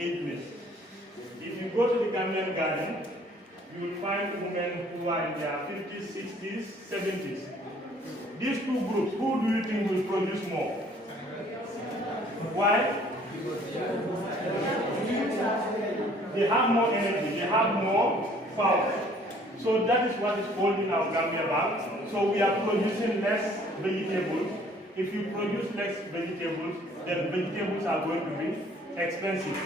ageless. If you go to the Gambian garden, you will find women who are in their 50s, 60s, 70s. These two groups, who do you think will produce more? Why? They have more energy, they have more power. So that is what is holding our Gambia back. So we are producing less vegetables. If you produce less vegetables, then vegetables are going to be expensive.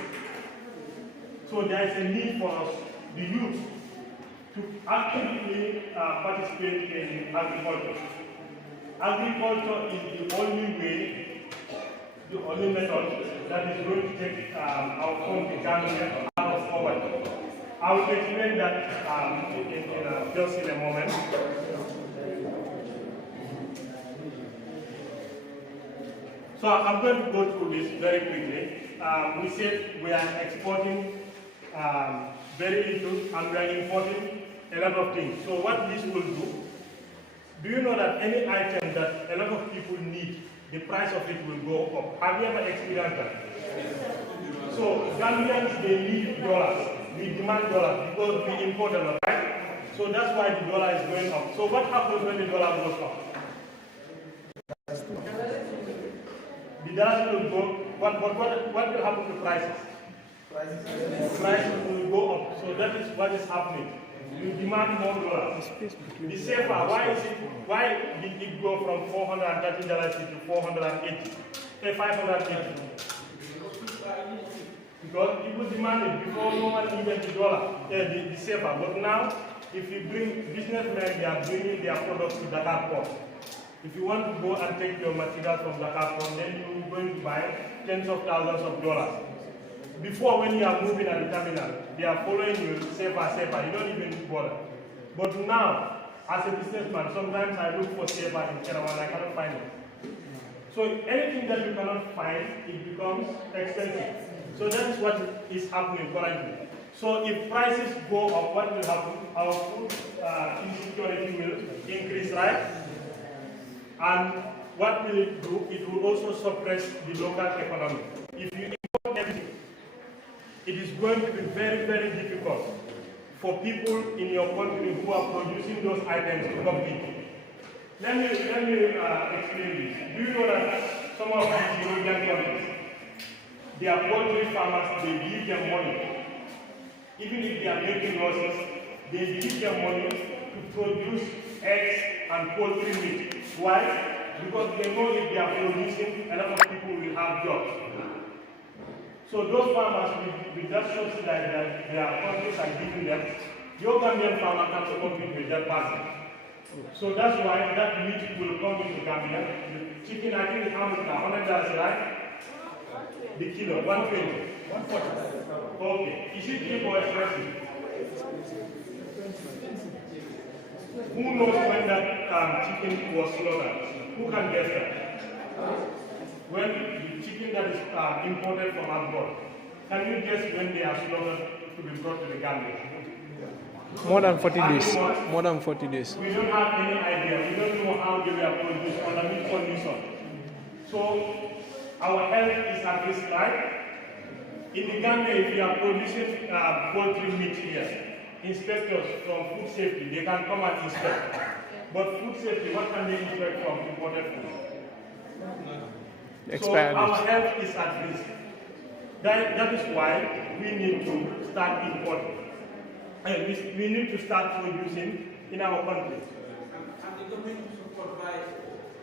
So there is a need for us, the youth, to actively participate in agriculture. Agriculture is the only way, the only method that is going to take our country, Gambia, out of poverty. I will explain that just in a moment. So I'm going to go through this very quickly. We said we are exporting very little and we are importing a lot of things. So what this will do you know that any item that a lot of people need, the price of it will go up? Have you ever experienced that? So Gambians, they need dollars. We demand dollars because we import a lot, right? So that's why the dollar is going up. So what happens when the dollar goes up? The dollar will go, what will happen to prices? Prices will go up. So that is what is happening. You demand more dollars. The safer, why did it go from $430 to 480? 580? Because people demanded before no one even the dollar, the safer. But now, if you bring businessmen, they are bringing their products to Dakar port. If you want to go and take your materials from Dakar port, then you're going to buy tens of thousands of dollars. Before, when you are moving at the terminal, they are following you safer. You don't even bother. But now, as a businessman, sometimes I look for safer in Kerawan, I cannot find it. So anything that you cannot find, it becomes expensive. So that is what is happening currently. So if prices go up, what will happen? Our food insecurity will increase, right? And what will it do? It will also suppress the local economy. If you import everything, it is going to be very, very difficult for people in your country who are producing those items to compete. Let me explain this. Do you know that some of these European countries, their poultry farmers, they give them money. Even if they are making losses, they give them money to produce eggs and poultry meat. Why? Because they know if they are producing, a lot of people will have jobs. So those farmers, with that subsidy that their countries are giving them, your Gambian farmer can compete with that person. So that's why that meat will come into Gambia. The chicken, I think, is how much now? $100, right? The kilo, 120. 140. Okay. Is it cheap or expensive? Who knows when that chicken was slaughtered? Who can guess that? When the chicken that is imported from abroad, can you guess when they are slaughtered to be brought to the Gambia? More than 40 days. More than 40 days. We don't have any idea. We don't know how they were produced under which condition. So our health is at risk, right? In the Gambia, if you are producing poultry meat here, inspectors from food safety, they can come and inspect. But food safety, what can they inspect from imported food? Expired. So our health is at risk. That is why we need to start importing. And we need to start producing in our country. And the government to support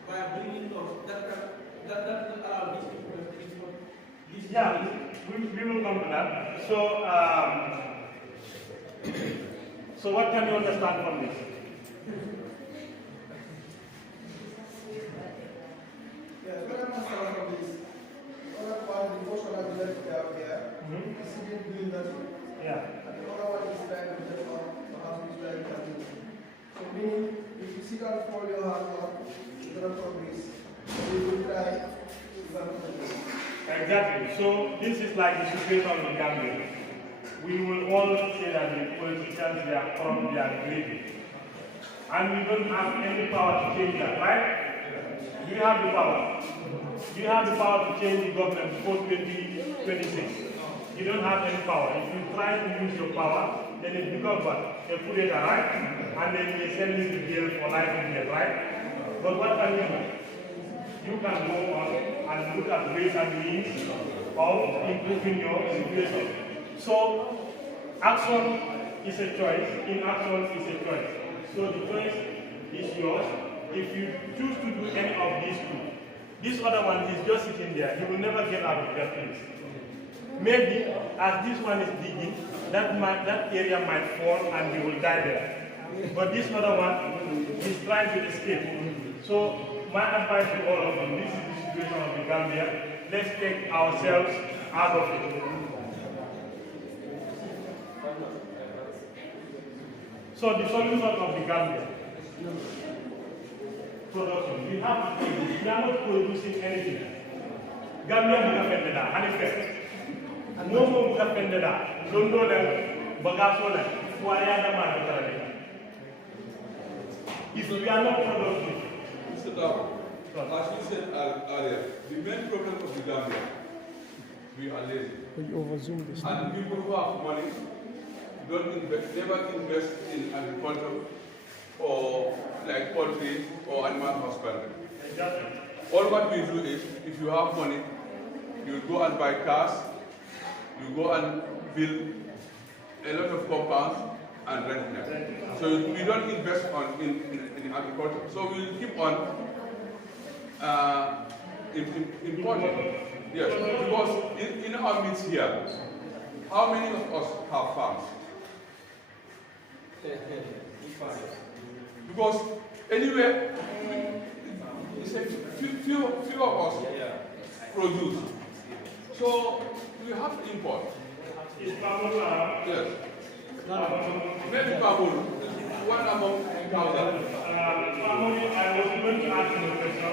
by bringing laws that allow these people to export. Yeah, we will come to that. So what can you understand from this? Yes, what I understand from this, other part of the portion that we left out there, is simply doing nothing. Yeah. And the other one is trying to get on how to try to do. So meaning, if you sit down for your hard work, you're going to progress. So you will try to Exactly. So this is like the situation in Gambia. We will all say that the politicians, they are corrupt, they are greedy. And we don't have any power to change that, right? Do you have the power? Do you have the power to change the government before 2026? You don't have any power. If you try to use your power, then it becomes what? A coup d'etat, right? And then they send you to jail for life in jail, right? But what can you do? You can go on and look at ways and means of improving your situation. So, action is a choice, inaction is a choice. So the choice is yours. If you choose to do any of these two, this other one is just sitting there. He will never get out of that place. Maybe as this one is digging, that area might fall and he will die there. But this other one is trying to escape. So my advice to all of you, this is the situation of the Gambia. Let's take ourselves out of it. So the solution of the Gambia production, we are not producing anything. Gambia buka pendeda, hanifest. Momo buka pendeda, londo le, bagaso le, fuaya da mara. If we are not productive, Mr. Dao, as we said earlier, the main problem of the Gambia, we are lazy. You over-zoom this. And people who have money don't invest, never invest in agriculture or like poultry or animal husbandry. exactly. All what we do is, if you have money, you go and buy cars, you go and build a lot of compounds and rent them. So we don't invest in agriculture. So we'll keep on importing. Yes, because in our midst here, how many of us have farms? Because anywhere, it's a few of us produce. So we have to import. Is Pamela, Yes. Maybe Kabul, one among thousands. Pamela, I was going to ask you a question.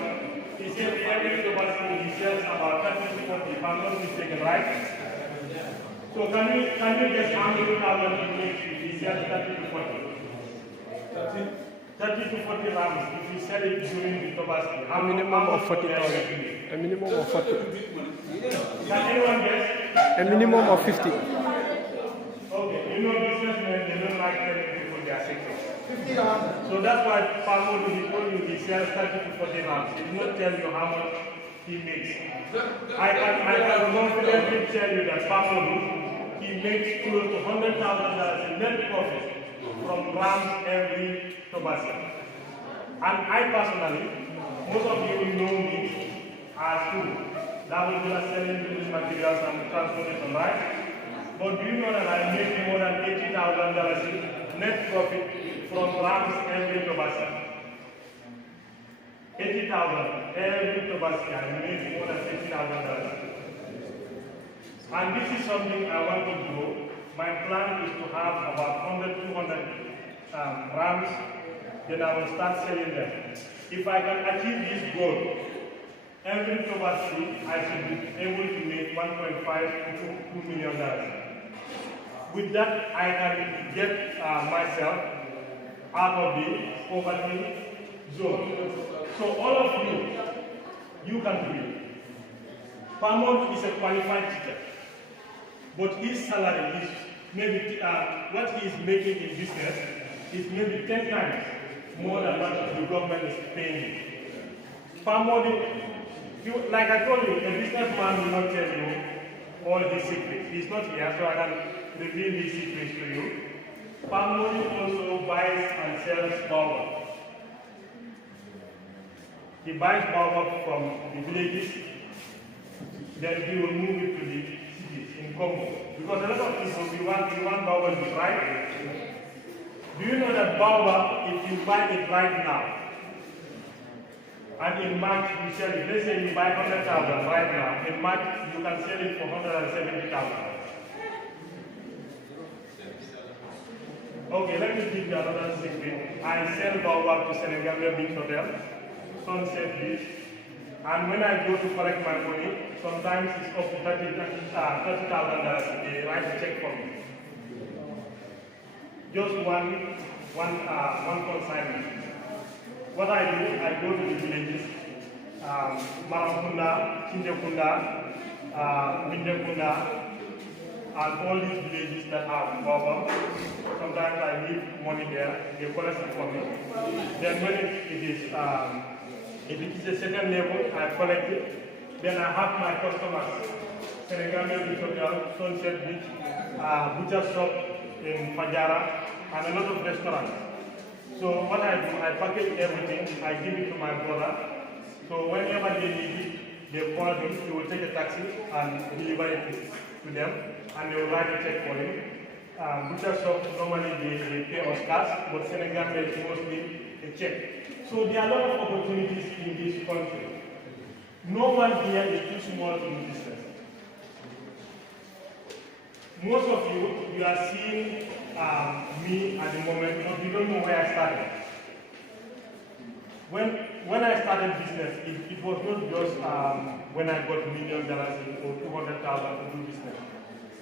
He said every capacity he sells about 30 to 40, if I'm not mistaken, right? So can you guess how many thousand he makes if he sells 30 to 40? 30 to 40 rams if you sell it during the capacity. A minimum of 40,000. A minimum of 40. Can anyone guess? A minimum of 50. Okay, you know businessmen, they don't like telling people their secrets. 50 to 100. So that's why Pamela, he told you he sells 30 to 40 rams. He did not tell you how much he makes. I can confidently tell you that Pamela, he makes close to $100,000 in net profit from rams every Tobacco. And I personally, most of you know me as who? That was just selling building materials and transportation, right? But do you know that I make more than $80,000 in net profit from rams every Tobacco? 80,000 every Tobacco. I make more than $80,000. And this is something I want to do. My plan is to have about 100, 200 rams, then I will start selling them. If I can achieve this goal, every Tobacco I should be able to make $1.5 to $2 million. With that, I can get myself out of the poverty zone. So all of you can do it. Pamon is a qualified teacher, but his salary is maybe what he is making in business is maybe 10 times more than what the government is paying him. Pamon, like I told you, a businessman will not tell you all his secrets. He's not here, so I can reveal his secrets to you. Pamon also buys and sells baobab. He buys baobab from the villages, then he will move it to the cities in Congo. Because a lot of people, we want baobab to right? Do you know that baobab, if you buy it right now, and in March you sell it, let's say you buy 100,000 right now, in March you can sell it for 170,000. Okay, let me give you another secret. I sell baobab to Senegambia Beach Hotel, Sunset Beach, and when I go to collect my money, sometimes it's up to $30,000 they write a check for me. Just one consignment. What I do, I go to the villages, Maramkunda, Chinjakunda, Mindekunda, and all these villages that have bubble. Sometimes I leave money there, they collect it for me. Then when it is a certain level, I collect it. Then I have my customers, Senegal, Victoria, Sunset Beach, butcher shop in Fajara, and a lot of restaurants. So what I do, I package everything, I give it to my brother. So whenever they need it, they call him, he will take a taxi and deliver it to them, and they will write a check for him. Butcher shop, normally they pay us cash, but Senegal is mostly a check. So there are a lot of opportunities in this country. No one here is too small to do business. Most of you are seeing me at the moment, but you don't know where I started. When I started business, it was not just when I got $1 million or $200,000 to do business.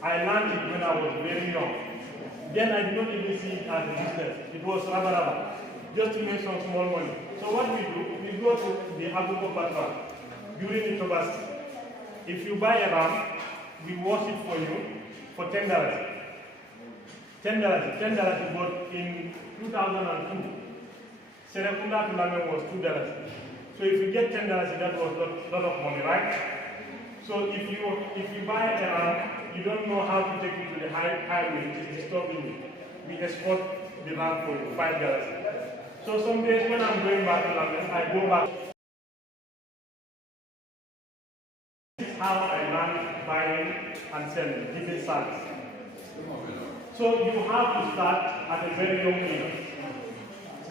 I learned it when I was very young. Then I did not even see it as a business. It was rubber, just to make some small money. So what we do, we go to the agricultural during the Tobas. If you buy a ram, we wash it for you for $10. $10, but in 2002, Serekunda to Lame was $2. So if you get $10, that was a lot of money, right? So if you buy a ram, you don't know how to take it to the highway, it is disturbing you. We export the ram for you, $5. So some days when I'm going back to London, I go back. This is how I learn buying and selling, giving service. So you have to start at a very young age.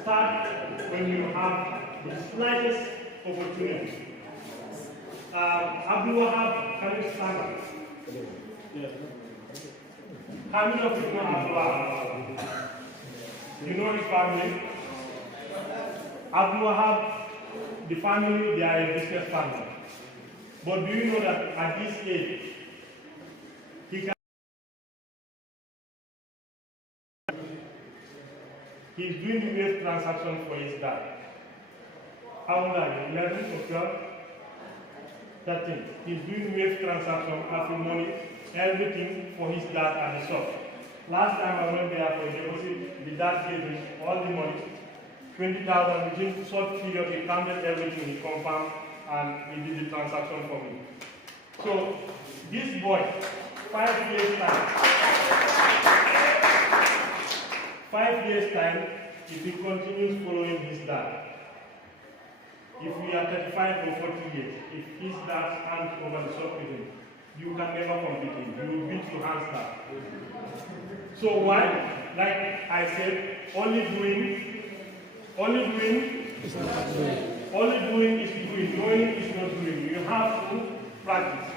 Start when you have the slightest opportunity. Abdul Wahab, can you stand? How many of you know Abdul Wahab? You know his family? Abdul Wahab, the family, they are a business family. But do you know that at this age, he's doing the wave transaction for his dad. How old are you? 11 or 12? 13. He's doing wave transaction, having money, everything for his dad and the shop. Last time I went there for a deposit, the dad gave him all the money, 20,000 within short period. He counted everything, he confirmed, and he did the transaction for me. So this boy, 5 years time, 5 years time, if he continues following his dad, if we are 35 or 40 years, if his dad hands over the shop with him, you can never compete him. You will beat your hands down. So why? Like I said, only doing is doing, knowing is not doing. You have to practice.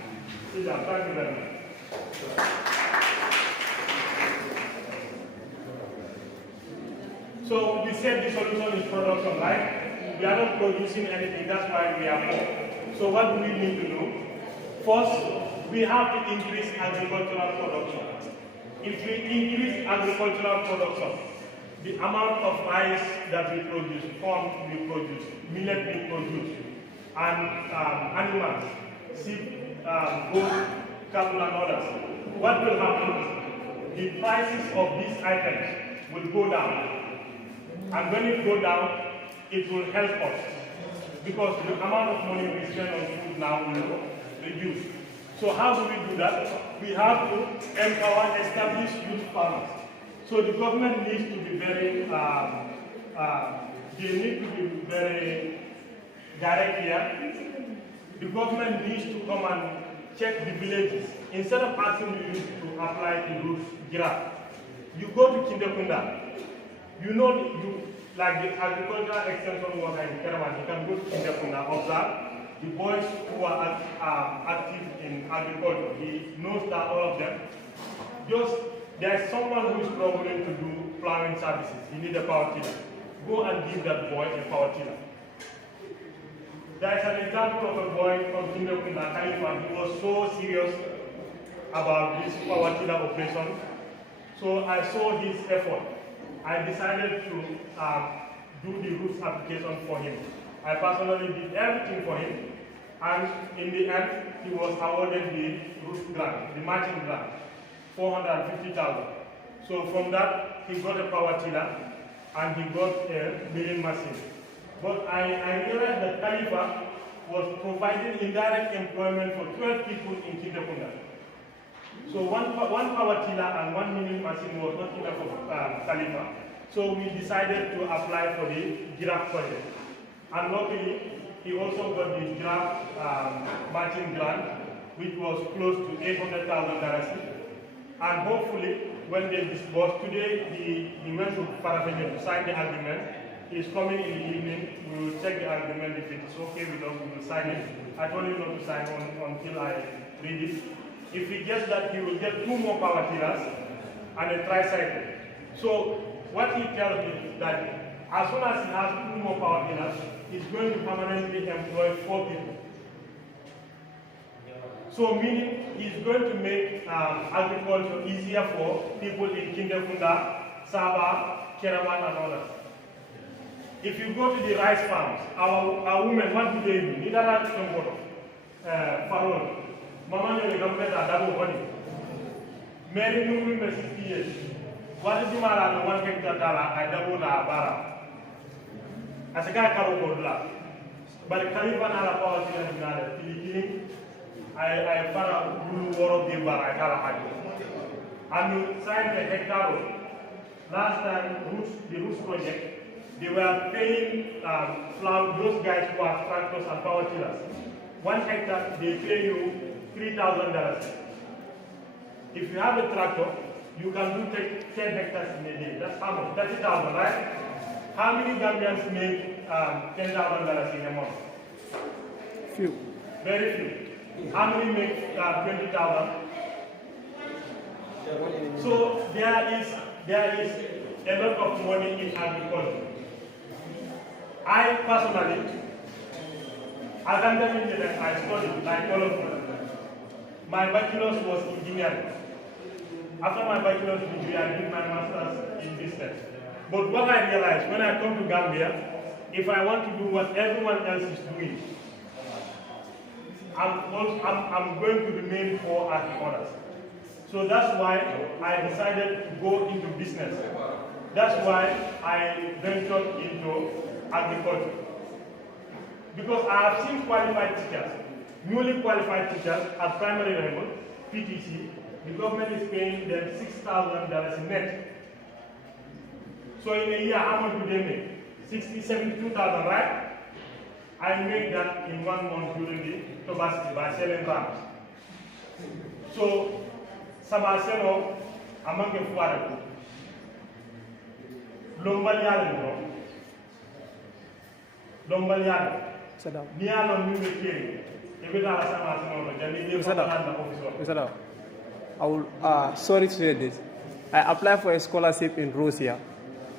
Thank you very much. So we said the solution is production, right? We are not producing anything, that's why we are poor. So what do we need to do? First, we have to increase agricultural production. If we increase agricultural production, the amount of rice that we produce, corn we produce, millet we produce, and animals, sheep, goat, cattle and others, what will happen? The prices of these items will go down. And when it goes down, it will help us. Because the amount of money we spend on food now will reduce. So how do we do that? We have to empower established youth farmers. So the government needs to be very, they need to be very direct here. The government needs to come and check the villages. Instead of asking the youth to apply the rules, you go to Kindekunda. You know, like the agricultural extension worker in Kerawan, you can go to Kindekunda, observe the boys who are active in agriculture. He knows that all of them. Just there's someone who is struggling to do plowing services. He needs a power tiller. Go and give that boy a power tiller. There is an example of a boy from Kindekunda, Kalifa. He was so serious about this power tiller operation. So I saw his effort. I decided to do the roots application for him. I personally did everything for him, and in the end, he was awarded the root grant, the matching grant. 450,000. So from that, he got a power tiller and he got a milling machine. But I realized that Khalifa was providing indirect employment for 12 people in Kitakunda. So one power tiller and one milling machine was not enough for Khalifa. So we decided to apply for the giraffe project. And luckily, he also got the giraffe matching grant, which was close to $800,000. And hopefully, when they disburse today, he went to Parafeñe to sign the agreement. He's coming in the evening. We will check the agreement. If it's okay with us, we will sign it. I told him not to sign until I read it. If he gets that, he will get 2 more power tillers and a tricycle. So what he tells me is that as soon as he has 2 more power tillers, he's going to permanently employ 4 people. So meaning he's going to make agriculture easier for people in Kindekunda, Saba, Keraman and others. If you go to the rice farms, our women, what do they do? Neither are Farol. Mama you come better double honey. Mary Numi 60 years. What is the matter? 1 hectare I double la bara. As a guy Karola. But the Caliban ala power killing I found a war of the bar I got and signed the hectare. Last time, the Roots project, they were paying those guys who are tractors and power tillers. 1 hectare, they pay you $3,000. If you have a tractor, you can do 10 hectares in a day. That's how much? 30,000, right? How many Gambians make $10,000 in a month? Few. Very few. How many make 20,000? So there is a lot of money in agriculture. I personally, as I'm telling you that I studied like all of you. My bachelor's was engineering. After my bachelor's degree, I did my master's in business. But what I realized when I come to Gambia, if I want to do what everyone else is doing, I'm going to remain poor as the others. So that's why I decided to go into business. That's why I ventured into agriculture. Because I have seen qualified teachers, newly qualified teachers at primary level, PTC, the government is paying them $6,000 net. So in a year, how much do they make? 60, 72,000, right? I made that in 1 month during the Tobacco by selling rams. So, Samaseno, among the Fuaraku, Lombaliano, Nialo Mimiki, I will, sorry to say this. I applied for a scholarship in Russia.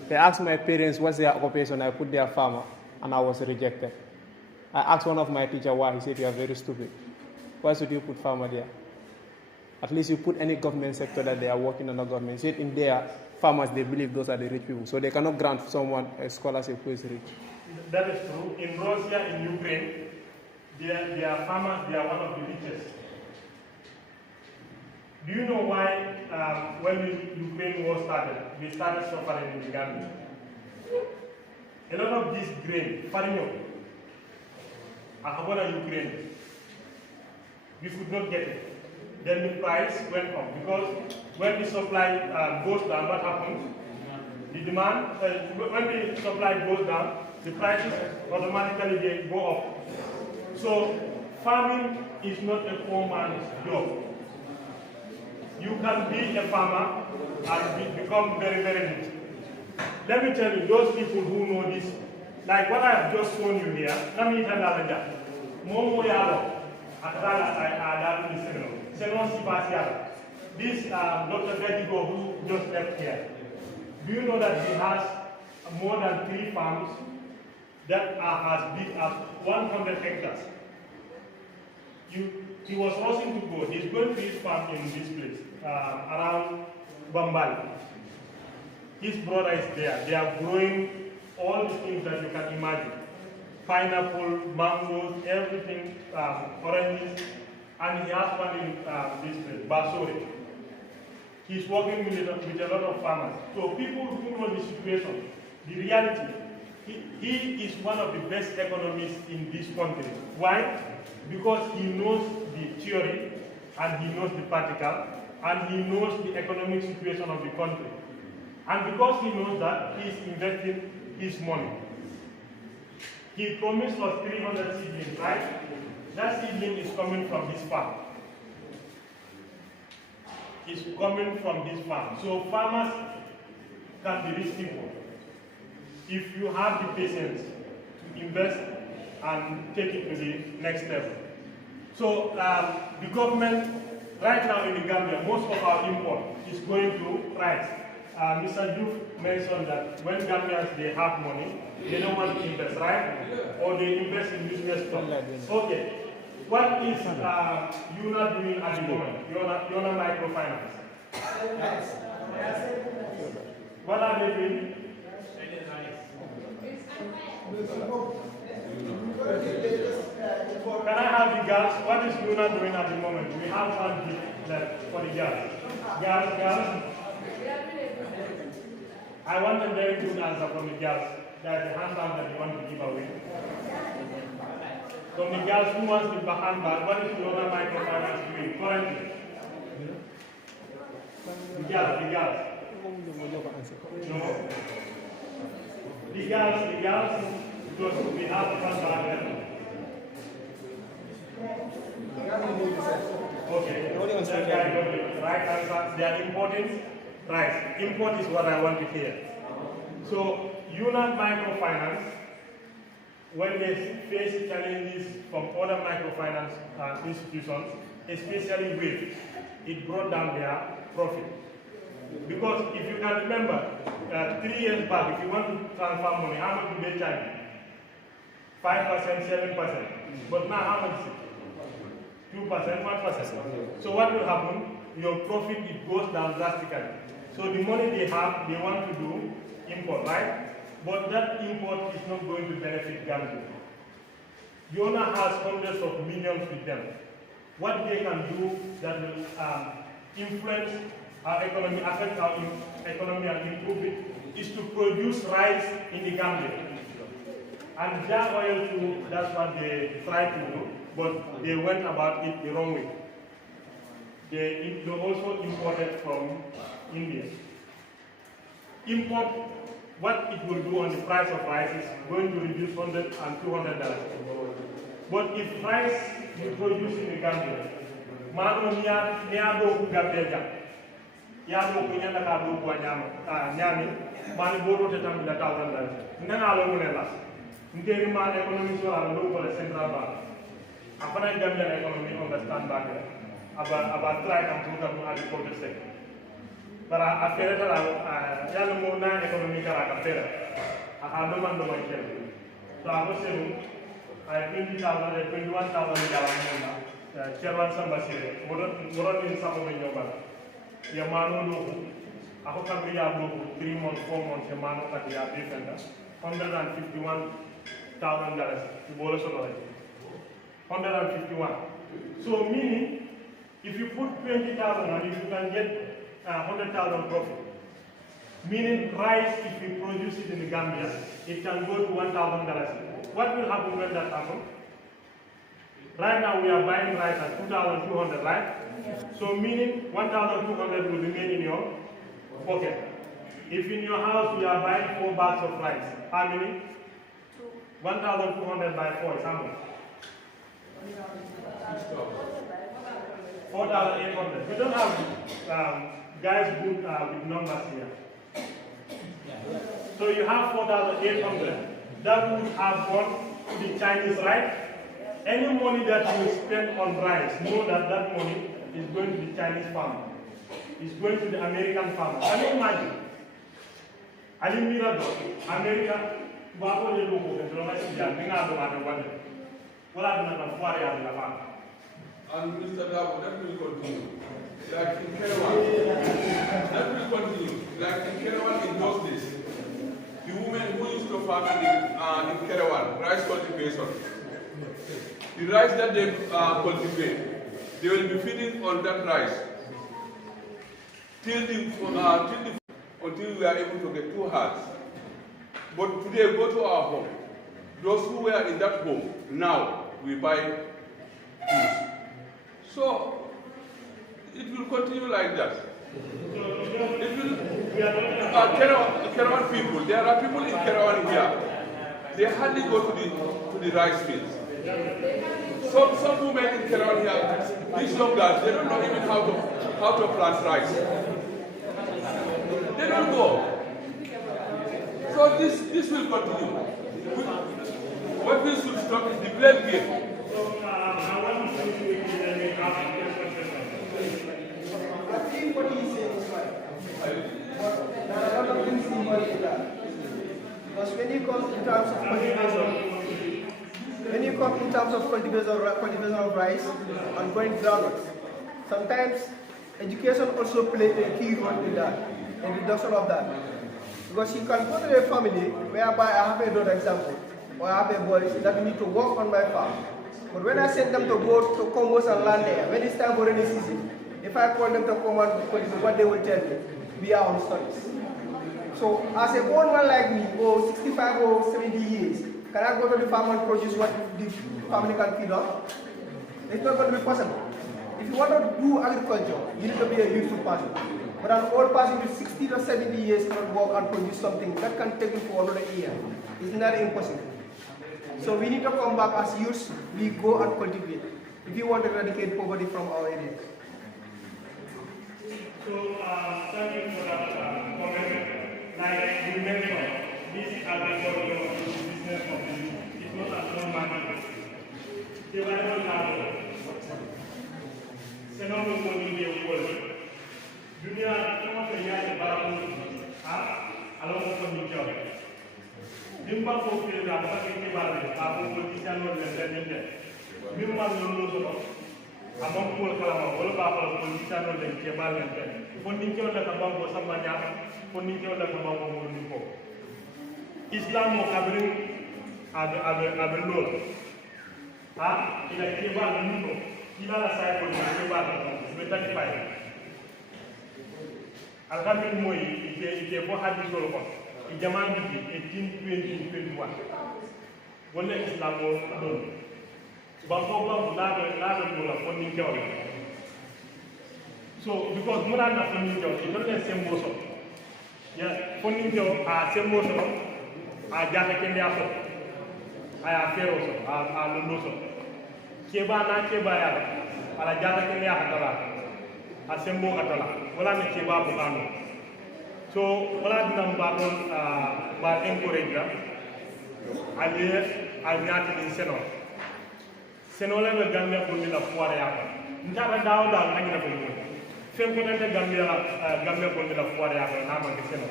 They asked my parents what's their occupation. I put their farmer, and I was rejected. I asked one of my teachers why. He said, you are very stupid. Why should you put farmer there? At least you put any government sector that they are working on the government. He said in their farmers, they believe those are the rich people. So they cannot grant someone a scholarship who is rich. That is true. In Russia, in Ukraine, they are farmers, they are one of the richest. Do you know why when the Ukraine war started, they started suffering in the Gambia? A lot of this grain, farino, Akabona Ukraine, we could not get it. Then the price went up because when the supply goes down, what happens? The demand, when the supply goes down, the prices automatically go up. So farming is not a poor man's job. You can be a farmer and become very, very rich. Let me tell you, those people who know this, like what I have just shown you here, let me tell you Momo Yalo, this Dr. Gadigo who just left here, do you know that he has more than 3 farms that are as big as 100 hectares? He was rushing to go. He's going to his farm in this place, around Bambali. His brother is there. They are growing all the things that you can imagine. Pineapple, mangoes, everything, oranges, and he has one in this place, Basori. He's working with a lot of farmers. So people who know the situation, the reality, he is one of the best economists in this country. Why? Because he knows the theory, and he knows the practical, and he knows the economic situation of the country. And because he knows that, he is investing his money. He promised us 300 seedlings, right? That seedling is coming from his farm. It's coming from his farm. So farmers can be rich people if you have the patience to invest and take it to the next level. So the government, right now in the Gambia, most of our import is going to rice. Mr. Diouf mentioned that when Gambians, they have money, they don't want to invest, right? Or they invest in business stock. Okay. What is UNA doing at the moment? UNA Microfinance. What are they doing? Can I have the girls? What is UNA doing at the moment? We have one gift left for the girls. Girls. I want a very good answer from the girls. There's a handbag that you want to give away. From the girls who wants the handbag, what is UNA Microfinance doing currently? The girls. No. The girls, because we have a handbag. Okay. Right answer. They are importing rice. Import is what I want to hear. So, UNA Microfinance, when they face challenges from other microfinance institutions, especially with, it brought down their profit. Because if you can remember, 3 years back, if you want to transfer money, how much do they charge you? 5%, 7%. But now how much is it? 2%, 1%. So what will happen? Your profit, it goes down drastically. So the money they have, they want to do import, right? But that import is not going to benefit Gambia. UNA has hundreds of millions with them. What they can do that will influence our economy, affect our economy and improve it, is to produce rice in the Gambia. And their oil too, that's what they try to do, but they went about it the wrong way. They also imported from India. Import, what it will do on the price of rice is going to reduce $100 and $200. But if rice is produced in the Gambia, mano niya do ku Gambia, ya do ku nyanda ka do ku nyami, mani bodo te tam da $1,000. Ndana lo munela. Nderi man economy so ala do ko central bank. Apana Gambia economy understand back about try and program to agriculture sector. Para affaire la yalla mo na economy kara affaire. A do man kel. So I was saying I 20,000 21,000 dollars Chairman Sambasire, Moron in Sabo Yoba. Yamano Loku, Ahokabiya Loku, 3 months, 4 months, Yamano Katia defender, $151,000 to Bolosolo. 151. So meaning, if you put 20,000 and if you can get 100,000 profit, meaning rice, if you produce it in the Gambia, it can go to $1,000. What will happen when that happens? Right now we are buying rice at 2,200, right? So meaning 1,200 will remain in your pocket. If in your house you are buying 4 bags of rice, how many? 1,200 by 4 is how much? 4,800. We don't have guys good with numbers here. So you have 4,800. That would have gone to the Chinese, right? Any money that you spend on rice, know that that money is going to the Chinese farmer. It's going to the American farmer. Can you imagine? America, Babo de Lugo, and Romasia, Minado, and one. What are the Nafuari and La Bank? And Mr. Dabo, that will continue. Like in Kerewan, that will continue. Like in Kerewan in those days, the women who used to farm in Kerewan, rice cultivation, the rice that they cultivate, they will be feeding on that rice. until we are able to get 2 hearts. But today, go to our home. Those who were in that home, now we buy food. So it will continue like that. It will. Kerawan people, there are people in Kerawan here. They hardly go to the rice fields. Some women in Kerawan here, these young girls, they don't know even how to plant rice. They don't go. So this will continue. What we should stop is the blame game. I think what he's saying is right. But there are a lot of things involved in that. Because when you come in terms of cultivation of rice and growing groundnuts, sometimes education also plays a key role in that, in the reduction of that. Because you can go to a family whereby I have a daughter example, or I have a boy that need to work on my farm. But when I send them to go to Combos and land there, when it's time for rainy season, if I call them to come and cultivate, what they will tell me, we are on studies. So as a old man like me, or 65 or 70 years, can I go to the farm and produce what the family can feed on? It's not going to be possible. If you want to do agriculture, you need to be a youthful person. But an old person with 60 to 70 years cannot work and produce something that can take you for another year. It's not impossible. So we need to come back as youths, we go and cultivate if you want to eradicate poverty from our area. So, thank you for that comment. Like you mentioned, this agriculture business of the youth is not a non-market. The Bible has Senor Moni World. Dunia cuma kerja baru, along with the job. Dimba ko ke da ba ke baru, aku politician lo le le. Dimba lo lo among ko kala ma wala ba ko politician lo le ke ba le. Fondi ke la ka ba ko samanya, fondi ke la ka ba ko mo ko. Islam mo kabrin abe lo. Ila ke ba lo. Ila la sai ko ke ba ko. Betani pai. Alhamdulillah moy ite bo hadis lo ko jaman bi 18 20 21 wala islam mo don ba ko ba la do la ko ni jaw so because mo na ko ni jaw it don't sembo so ya ko ni jaw a sembo so a jata ke ndia so aya fero so a lo so ke ba na ke ba ya ala jata ke ndia hatala a sembo hatala wala ne ke ba bu kanu so wala dinam ba don ba encourage la ali anyati ni seno la no gambia ko ni la foire ya ko ndara daw dal ngani na ko ni fem ko tante gambia ko ni la foire ya ko na ma ke seno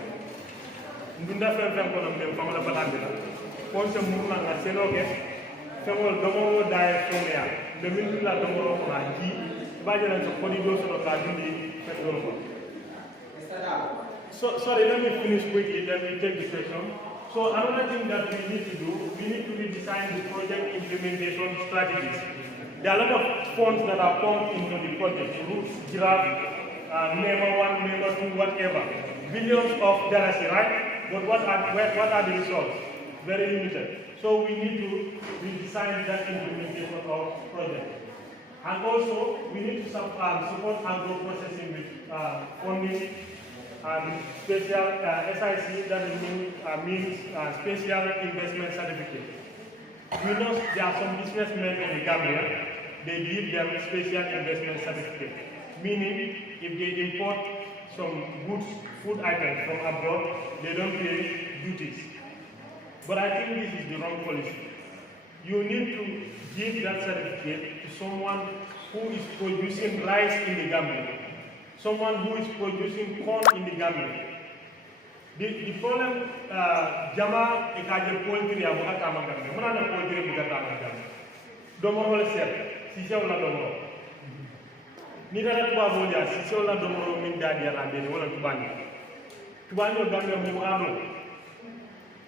ndunda fem ko no mem famala balande la ko se murna nga seno ke femo domo dae ko me ya de min la domo ko na ji ba jana ko di do so ka dindi fe do ko So, sorry, let me finish quickly, then we take the question. So, another thing that we need to do, we need to redesign the project implementation strategies. There are a lot of funds that are pumped into the project, Roots, Giraffe, Member 1, Member 2, whatever. Billions of dollars, right? But what are the results? Very limited. So, we need to redesign that implementation of project. And also, we need to support agro-processing with funding and special SIC, that means special investment certificate. We know there are some businessmen in the Gambia, they give them special investment certificate, meaning if they import some goods, food items from abroad, they don't pay duties. But I think this is the wrong policy. You need to give that certificate to someone who is producing rice in the Gambia. Someone who is producing corn in the Gambia. The problem, Jama ekaje poultry ya buka tama Gambia. Muna na poultry buka tama Gambia. Domoro le ser, sisi wala domoro. Ni dara tuba boja, sisi wala domoro min dadi ya rambe wala tubani. Tubani o Gambia mu aro.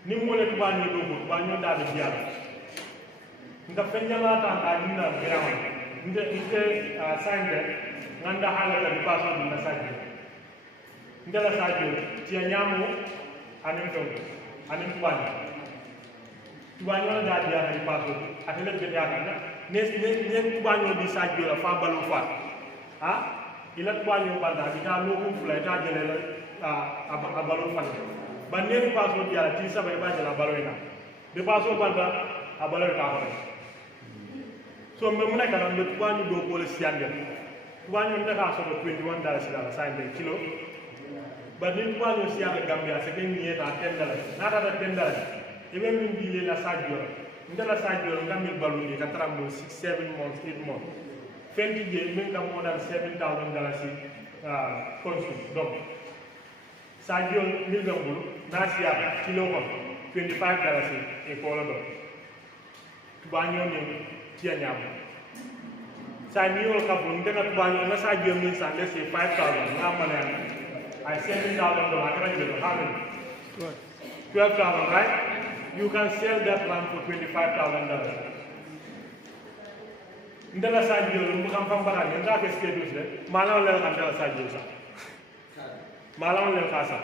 Ni mole tubani do ko, tubani dadi biara. Nda fenjala ta adina birawan. Nde sande nganda hala ka paso na sajje ndela sadio ti nyamo anen to anen tubanyo da dia na paso atele be ya kana ne tubanyo di sadio la fa balu fa ha ila tubanyo banda di ta lo ku fula ta jele la a balu fa ba ne paso dia ti sa ba jela balu ina de paso banda a balu ka ho so me mun ka ran be tubanyo do ko le siande tubanyo ndaka so $21 la sa inde kilo but ni tubanyo siande gambia se ke ni eta $10 nata da $10 even min bile la sadio ndela sadio ngamil baluni ka trambo 6 7 months 8 months fendi je min ka more than $7,000 consume donc sadio mil gambul nasia kilo ko $25 e ko la do tubanyo ni tia nyam sa niol ka bun de ka tubanyo na sadio min sa de se $5,000 ngamane ay $7,000 ka je how many $12,000 right. You can sell that land for $25,000. Ndela sadio lu xam fam bara ni ndaka schedule le malaw le xam ndela sadio sa malaw le khasa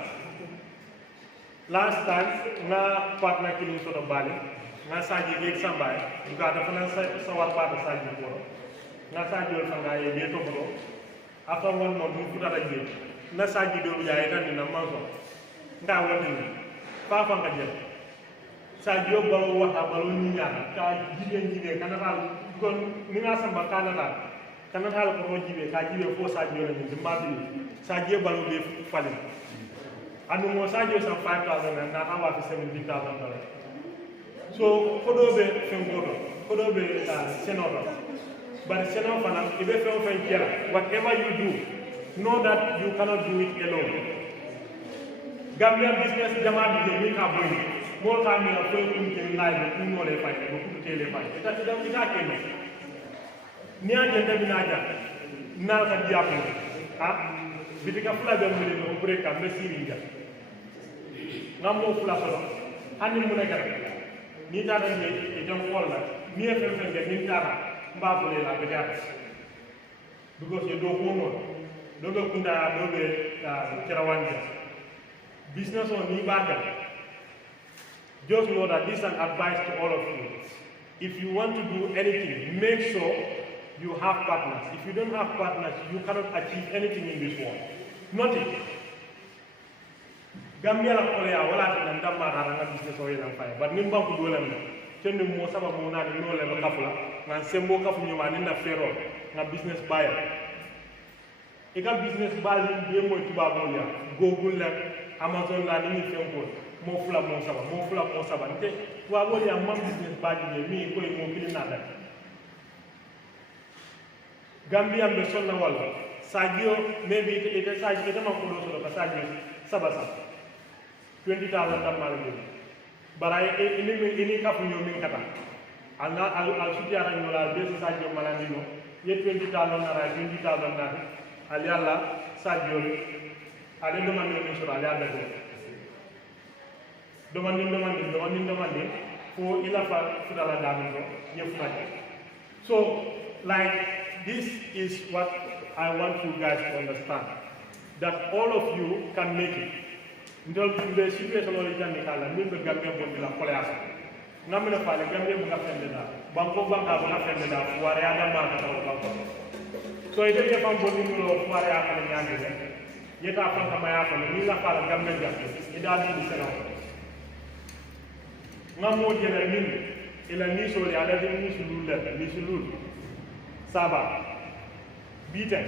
last time na partner ki ni soto bali na sadio ge sambay duga dafa na sa war pa sadio ko na sadio fa nga ye to bro after one month mu futa je na sadio do yaay tan ni na manso nda woni fa fa nga je sadio balo wata balo ni ñaan ka jibe kanata kon ni nga samba kanata ko jibe ka jibe fo sadio ni dimbabi sadio balo be fale anu mo sadio sa $5,000 na tawa fi $70,000 so kodo be fengodo kodo be senodo but seno fana ibe fen kera whatever you do know that you cannot do it alone Gambian business jama bi ni ka boy mo ka mi ko ko ke ngai ko mo le fay ko ko tele fay eta ita ke no ni anje de binaja na ka diapo ha bitika fula be mo le ko break ka me siringa ngamo fula so hani mo ne ka ni ta da ni e jom wala ni e fe fe ni ta mba ko le la be ja because you do ko no do be kunda do be kirawanja business on ni baga. Just know that this is an advice to all of you. If you want to do anything, make sure you have partners. If you don't have partners, you cannot achieve anything in this world. Nothing. Gambia la kolea wala tan ndamma ranga business o yelan fay but nim banku dolam na cenni mo saba mo na no le kafula nan sembo kafu nyuma ni na fero na business buyer ega business buyer be mo tuba bo ya Google la Amazon la ni fenko mo fula mo saba nte tuba bo ya mam business buyer ni mi ko mo pili na da Gambia be sonna wala Sadio maybe ite Sadio ite ma ko do so ka Sadio saba $20,000 tamale baray ini kafu nyomin kata al sutiara nyola be Sadio malandino ye $20,000 na $20,000 na ali alla Sadio ale demande ni sura ale ada demande fo ila fa fudala damino ye funaje. So like this is what I want you guys to understand, that all of you can make it. Ndol be situation wala jandi kala min be Gambia bondi la koleasa ngamina fale Gambia bu ngafende da banko banka bu ngafende da fuare ada ma ka banko so ite ke fam bondi no fuare aka ni nyande de yeta fam kama ya ko ni la fala Gambia ja ida di seno ngamo jena min ila ni so ya da ni sulul saba bita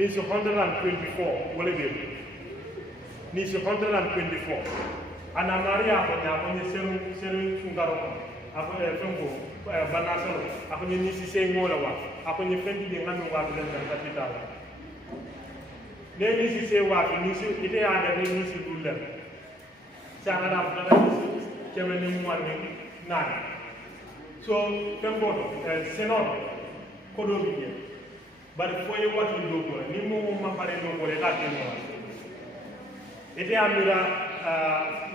ni so 124 wala be ni si 124 ana maria ko nya ko ni seru fungaro ako fengo banasalo ako ni si se ngola wa ako ni fendi de ngam wa de ta pitala ne ni si se wa ni si ite ya da ni si dulla sana da da ni si keme ni mo ni na so fengo senon ko do bi bari foye watu do ko ni mo ma pare do ko le ta ke mo ite amira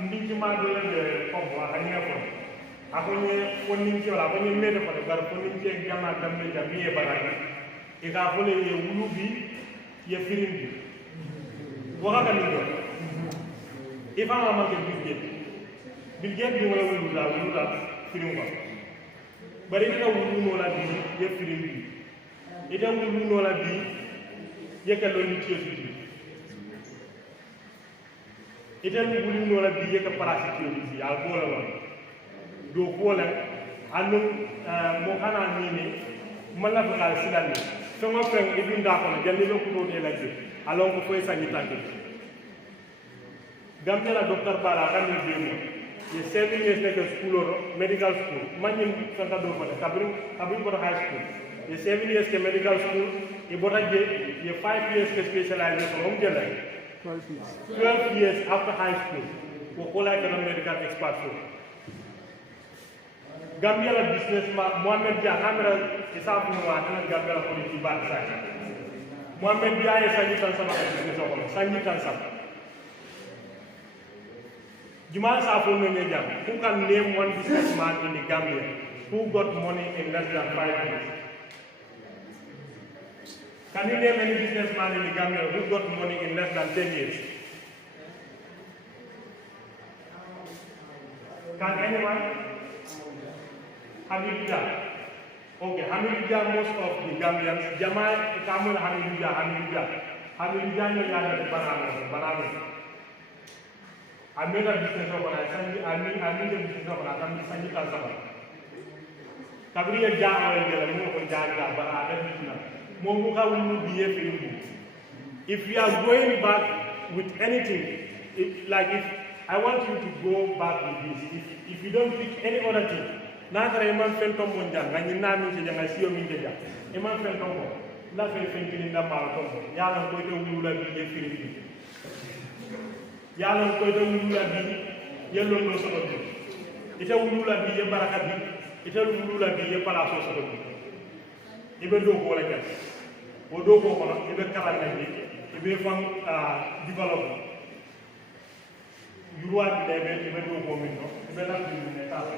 mbinji ma do le ko wa hanya ko akonye woninki wala akonye mede ko gar ko ninki e jama dambe jamiye baraka e ka fole ye wulubi ye firindi Waka kan do. If I'm a man Bill Gates ni wala wuluda film ko. Bari ita wulu no la bi ye film bi. Ita wulu no la bi ye ka lo ni tiyo bi. Ita wulu no la bi ye ka parasite bi al ko la won. Do ko la anu mo kana ni ni mala ba silani. So my friend, even that one, they don't put it like this. Along with voice and it. Gambia Doctor Bala can be 7 years like a school or medical school. Many Santa Doma, Kabin for high school. 7 years ke medical school, you bought a 5 years ke specialization from Jella. 12 years after high school, we call like a medical expert. Gambia la businessman Mohamed Dia camera isa fu mo atana Gambia la politique ba sa Mohamed Dia ya sanji tan sama business ko sanji tan sama Juma sa fu no jam who can name one businessman in the Gambia who got money in less than 5 years? Can you name any businessman in the Gambia who got money in less than 10 years? Can anyone? Hamidja. Okay, Hamidja, most of the Gambians, Jamal, Kamal Hamidja no yada banana. I made a business of I made a business of Sanji Kalsama. Kabriya Jama and the Mo Jaga, but I don't know. Momuka will be a film. If we are going back with anything, if I want you to go back with this, if you don't pick any other thing, Naka Eman Fenton Munjan, and you know me, and I see you in the Eman Fenton, nothing thinking in the mountain. Yalan Koto will be a film. Yalan Koto will be yellow no sort of it will be a barakabi, it will be a palace of even though go like that. Odo go even Karanaki, even from development. You are the level, even though women, even not in the task.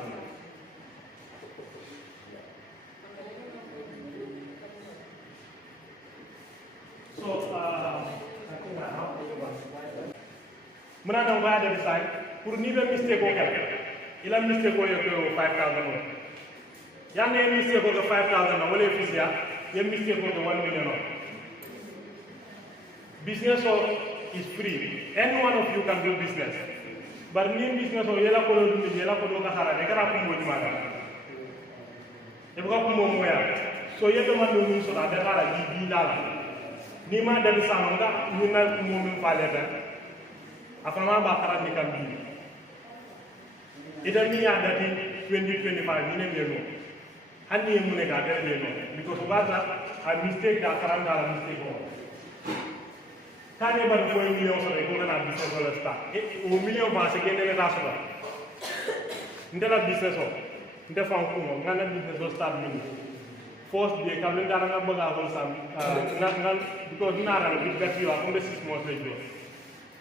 So, Muna ba da design pour ni be mistake ko kala ila mistake ko yo 5,000 ya ne mistake ko 5,000 wala fisia ya mistake ko 1 million. Business is free. Any one of you can do business. But ni business yela ko do ni yela ko do ka sara de kara ko mo juma e ko mo moya so yedo man do ni so da kara di la ni ma da sama nga ni na ko mo min fale da afama ba kara ni kam bi ida ni ya da 2025 ni ne melo hanni mu ne ga da melo because what a mistake da kara da mistake ko kane bar ko million so ko na business wala sta e o million ba se gene ta so ndela business o nde fa ko mo ngana business o start min first day kam ndara nga baga ko sam na because na ra bi bet yo ko 6 mois lay do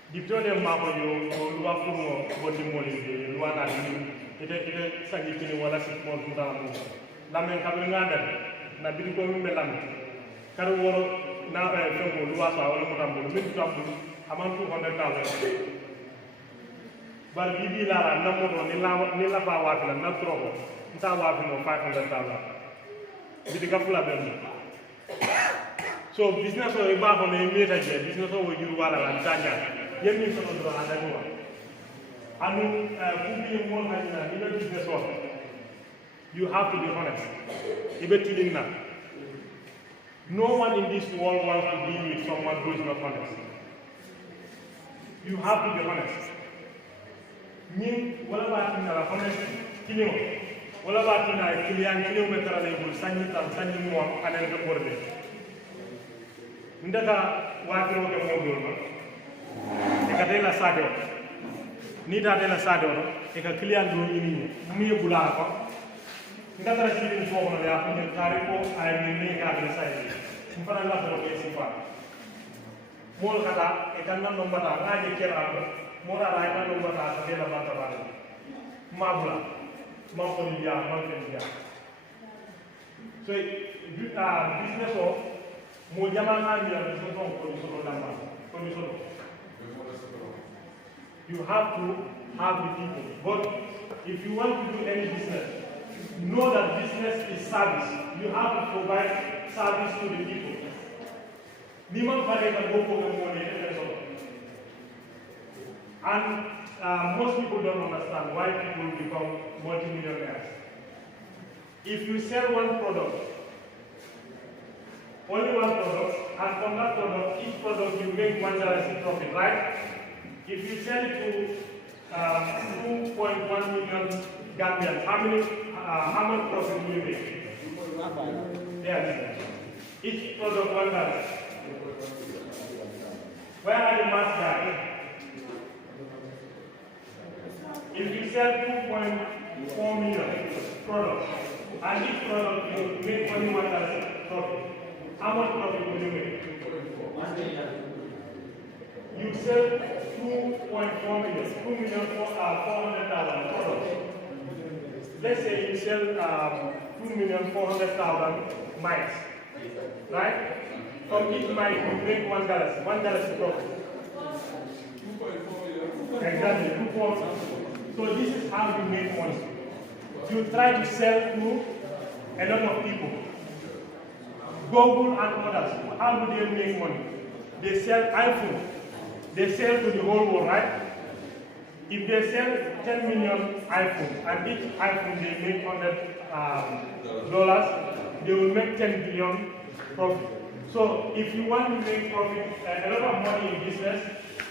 di tole ma ko yo lu wa ko mo bodi mo le lu wa na ni ite sangi kini wala 6 mois ko da mo la men kam nga dal na bi ko mi melam kar woro na ba ko lu wa sa wala mo tam mo min tam aman 200,000 bar bi la na mo ni la ba wa na trop nta wa no 500,000 bidi gafula ben so business o ba ko ne meta je business o juru wala la tanja yemi so do ala ko anu ku bi mo na ni business o you have to be honest ibetilin na no one in this world wants to deal with someone who is not honest. You have to be honest. Ni wala ba tin na honest kinyo wala ba tin na kilian kinyo metara le bul sanni tan sanni mo anel ko borde ndaka waatiro ke mo do ma e ka dela sado ni da dela sado e ka kilian do ni ni bula ko ndaka ra sirin fo no ya ko ne tari ko ay ni ka dela sai fana la do ke sifa mol kata e kan nan no mata ngaje kera mora ra kan no mata dela mata ba mabula mampo ni ya mampo ni ya so business o mo jama na ni ya business o ko so lamba ko so You have to have the people. But if you want to do any business, know that business is service. You have to provide service to the people. And most people don't understand why people become multimillionaires. If you sell one product, only one product, and from that product, each product you make $1 profit, right? If you sell it to 2.1 million Gambians, how much profit will you make? Yes. Each product $1. Where are the mass guys? If you sell 2.4 million products, and each product you make only $1 profit, how much profit will you make? 1 million. You sell 2.4 million, 2,400,000 products. Let's say you sell 2,400,000 mics, right? From each mic you make $1 profit. 2.4 million. Exactly. So this is how you make money. You try to sell to a lot of people. Google and others, how do they make money? They sell iPhone. They sell to the whole world, right? If they sell 10 million iPhones, and each iPhone they make $100, they will make 10 billion profit. So if you want to make profit, a lot of money in business,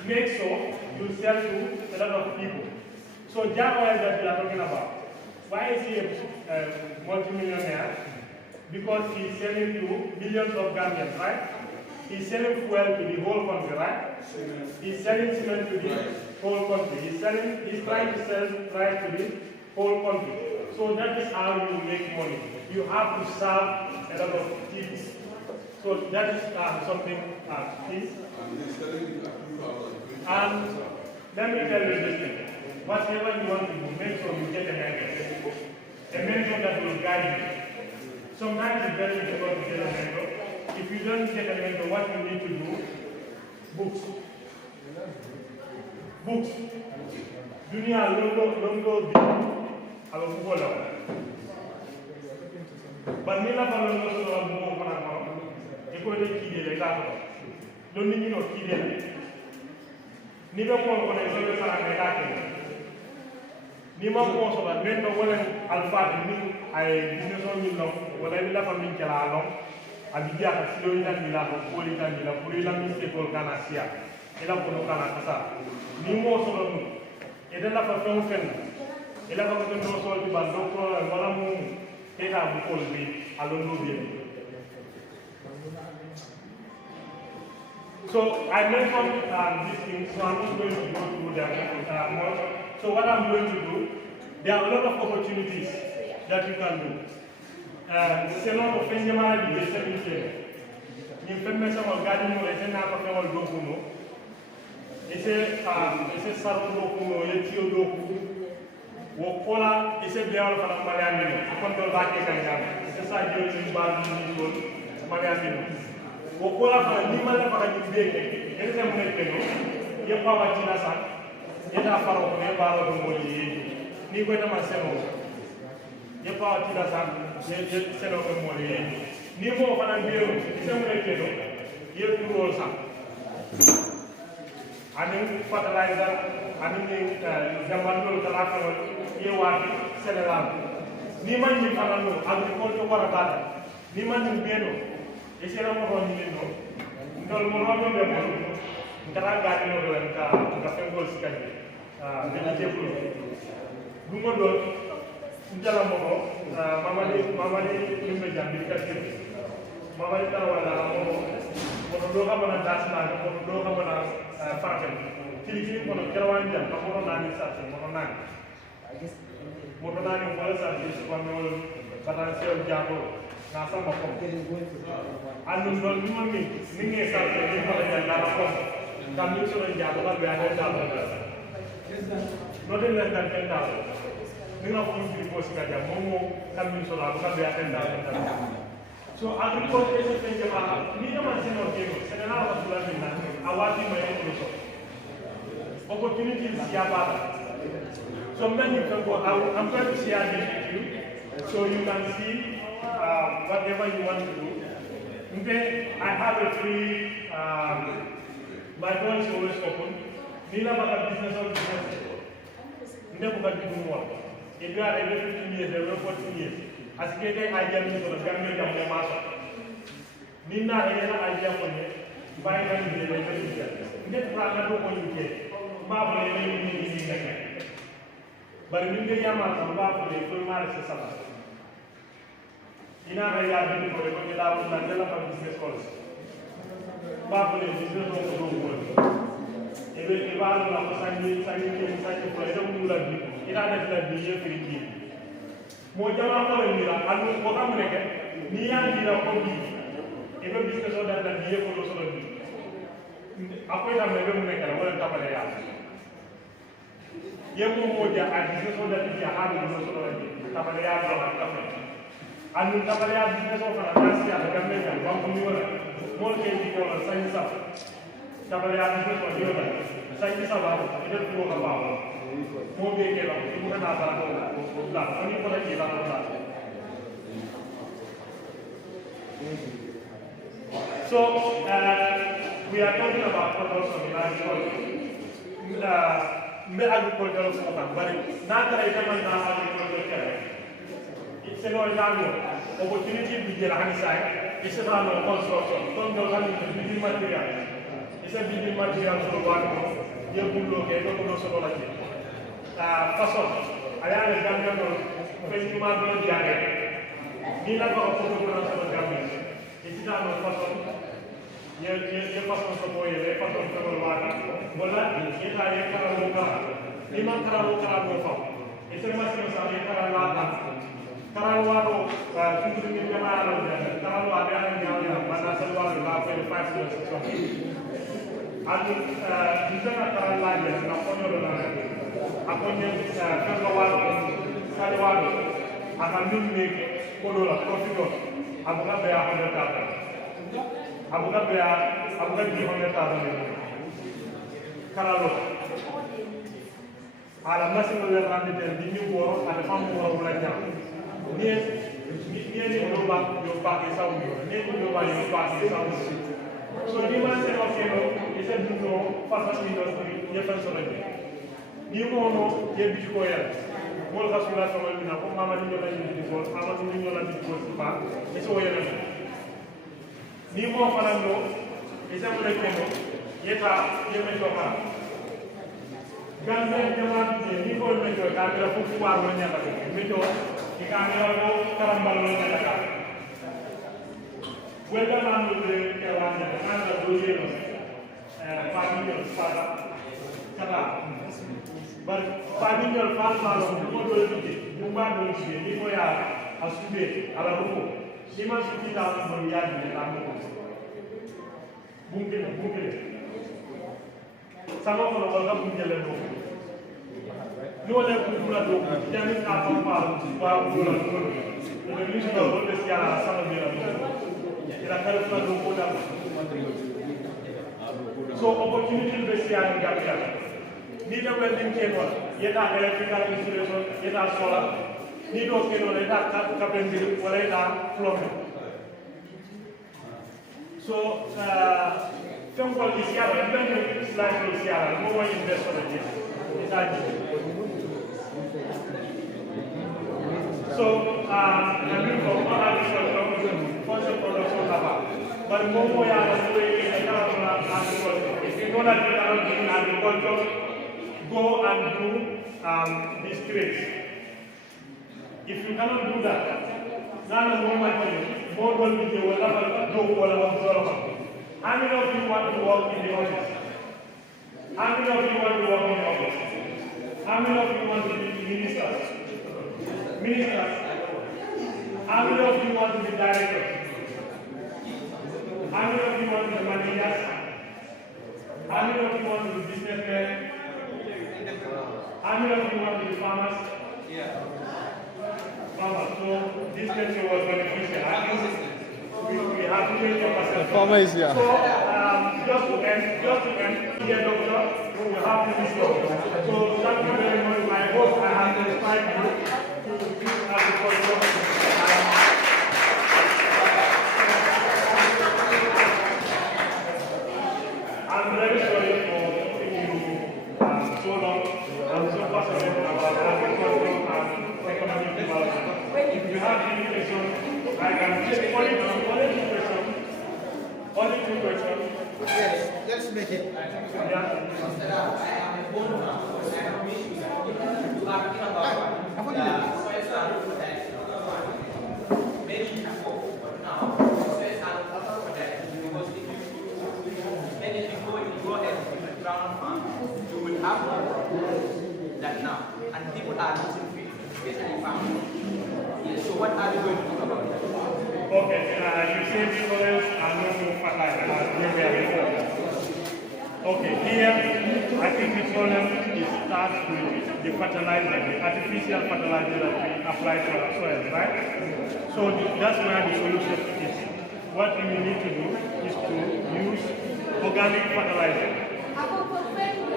make sure you sell to a lot of people. So Java is that we are talking about. Why is he a multimillionaire? Because he's selling to millions of Gambians, right? He's selling fuel to the whole country, right? He's selling cement to the whole country. He's trying to sell rice to the whole country. So that is how you make money. You have to serve a lot of people. So that is something, please. And let me tell you this thing. Whatever you want to do, make sure you get a mentor. A mentor that will guide you. Sometimes it's very difficult to get a mentor. If you don't get a mentor, what you need to do? Books. Books. Dunia longo alo kubola. But nila pa longo so la mo ko na ko. E ko de kide le la ko. Lo ni no kide la. Ni be mo ko ne so be sara ka ka ke. Ni ma ko so la men no wala alfa ni ay business on ni no wala ni la fa min kala no. Abidja ka silo ina ni la ko poli ta ni la poli la mi se ko kana sia. Ela ko no kana kasa. Ni mo so no. E de la fa fen. Ela ko no so di bando ko wala mu eta bu ko bi alo no bi. So I mentioned these things, so I'm not going to go through them much. So what I'm going to do, there are a lot of opportunities that you can do. Selon le fait de the same thing. You can make some garden or a tenant of our docuno. It's a sardo, a tio doku. Wokola is a bear of a Mariamino. I control back again. It's a side of Mariamino. Wokola for a Nimana for a big, and some Nepeno, Yapawa Tinasa, Yeta Faro, Nebaro, Moli, Niqueta Maseno, Yapawa Tinasa, Seno Moli, Nimo for a bill, some Nepeno, Yetu Rosa. I mean, fertilizer, I mean, Zamando, Talako, Yewa, Senelam. Niman in Panano, agriculture, water, Niman in Beno. Ese era un montón de no. No lo montón de no. Cada garden o en cada fengol sikani. De tiempo. Dungo do. Njala mo. Mama ni nimbe jambi kasi. Mama ni tawala mo. Mo do ka mana dasna, mo do ka mana faten. Kili mo kerawan jam, mo nani sa, mo nani. Mo nani mo sa dis ko mo balancer jabo. Nasa makom. Anu non mami, ninge sa ni mo ya na makom. Kami so ya ko ba ya da ba. No de la tan da. Ninga ko ni ko sika ja momo kami so la ko ba ya da. So agriculture is a jama ni na man seno ke se na wa sula ni na awati ma ni so. opportunities here are. So many people, I'm going to share this with you so you can see whatever you want to do. Okay, I have a free, my phone is always open. Nila baka business or business. Nila baka do more. If you are every 15 years, every 14 years, as you get idea for the government of the master. Nina idea for me, buy them in the level. Get Prana to you get. Baba, but in the Yama, Baba, the full marriage is something. In our area, for the Mandela business calls. Baba, the business of the world. If I don't know, signing for a don't do that, it had that be here for the Mojama for a mirror, I will come again. Nia did a hobby. If a business of that be here for those of you. Après, I'm never make a word of a Yemu moja business of that is a hard Tabalea and Tabalea business of Anastasia, the government, and one from more case for science up. Tabalea business of the other. Science about it doesn't go about. More big, you can have that. Only for the that. So, we are talking about products of agricultural support, but not that I can agricultural. It's an opportunity to get a hand side. It's a construction. Building material. It's a building material for one. You can look at the person. I am a government facing my blood jacket. Nina got a photo of the government. It's not a person. Ye façon so boye le façon ko wala wala ita ye kala mo kala ni man kala mo fa ese masino sa ye kala wado sundu ni jama ala kala wado ya ya mana salwa la ko 5 years adu disana kala la ya na ponyo la aponye kala wado aka minne ko do la profito abuka be a 100,000 abuka be di 100,000 karalo ala masino le rande di ni woro ala fam woro wala jam ni do ba ke sawu ni do ba yo ba ke sawu so ni man se o keno ese duno fa ni do ye fa so ni mo no ye bi ko ya mo la sula so ni na ko mama ni do la ni ko mama ni do la ni ko ba eso ye ni mo falando esa mo lekeno yeta yeme toka gambe jama ni ko me to kamera fu fu wa nya ta me to ki kamera ko karambal lo nya ta weda man lo de ke wa nya ta na do ye no family spada kala bar family fal fal ko do ye bu ba do ye ni ko ya asube ala ko ni ma su ti ta mo ya ni ta mo bungkile sama ko ko ga bungkile do no le ko dula do jami ka pa wa dula do le ni so do de sia sama de la ila ka do ko da so opportunity be sia ni gambia ni da wel lim ke no yeta electrical installation yeta solar ni do ke no le da carpentry wala da plumbing. So, film called Isiara, even slide to Isiara, no one invests on it. So, I'm looking for more agriculture, also production of but more agriculture. If you don't have agriculture, go and do these trades. If you cannot do that, none of more will be the how many of you want to work in the office? How many of you want to work in the office? How many of you want to be ministers? How many of you want to be directors? How many of you want to be managers? How many of you want to be businessmen? How many of you want to be farmers? So this lecture was beneficial. We have to make a farmer is here. So just to end, be a doctor, we have to discuss. So thank you very much. I hope I have inspired you to use agriculture. I'm very sorry for taking you so long. I'm so passionate about agriculture and economic development. If you have any questions, I can take only two questions. Only two questions. Yes, let's make it. You will have that now, and people are losing faith, especially farmers. Yes, so what are you going to do about that? Okay, you say soils are no more fertile as they were before. Okay, here I think the problem is starts with the fertilizer, the artificial fertilizer that we apply to our soil, right? So that's where the solution is. What you need to do is to use organic fertilizer.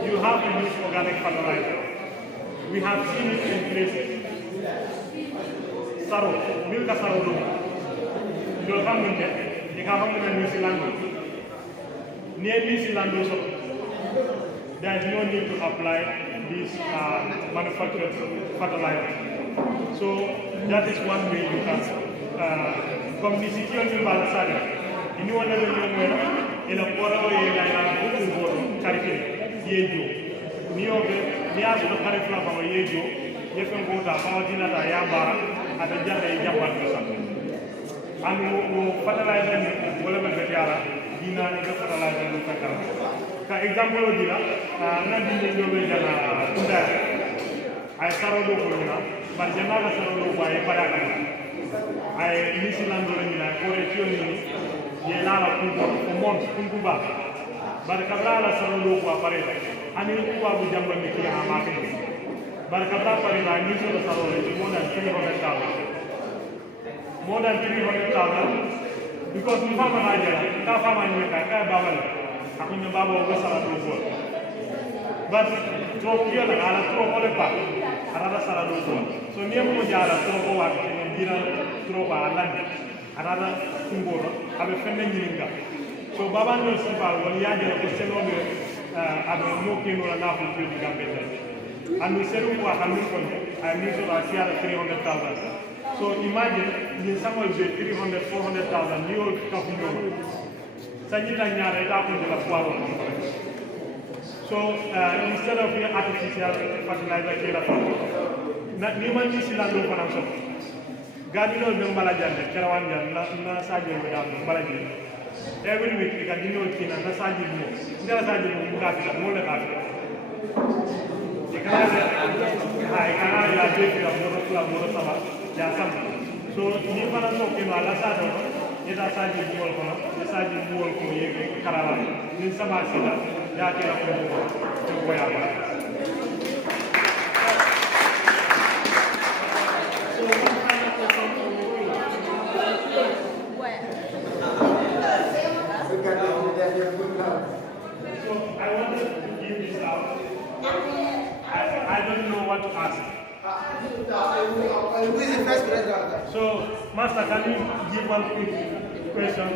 You have to use organic fertilizer. We have seen it in places. Saro, milka saro do. You'll come in there. You can come in New Zealand. Near New Zealand, there is no need to apply this manufactured fertilizer. So that is one way you can. From the situation in Balasada, you want to know in a quarter way, I have to go to Caribbean. Yejo, Niobe, Nias of Carifla from Yejo, Yefan Gota, Paladina, Yamba, and the Jana Japan. And we fertilize whatever the Yara, Dina is the fertilizer in the fertilizer. For example, Dina, Nadi Jana, I Sarado Corona, but Jamala Sarado by Paracan. I Nishiland, Korean, Yelala for months, Kumba. Barkabla sarolo kwa parela ani kwa bujamba mikia amake barkabla parela ni so sarolo more than 300,000 because we farm haja ka farm ni ka babal akunya babo ko sarolo ko but tokyo na ala to ko le pa ara sarolo ko so ni mo jara to ko wa ni dina tro ba lan ara kumboro abe fenne nyiringa. So Baba knows about when you have a question on no king or an apple to the campaign. And we said, I need to share 300,000. So imagine in some of the 300, 400,000 new company. So instead of artificial fertilizer, Niman is in Lando Panamso. Gadino Malajan, Karawan, na Sajan, Malajan. Every week, you can do it in a massage. There's a more than that. You can have so, you can talk in a Lasado, it has a wall, the side wall for you, Caravan, in some accident, that is So I wanted to give this out. I don't know what to ask. Who is the first president? So, Master, can you give one quick question?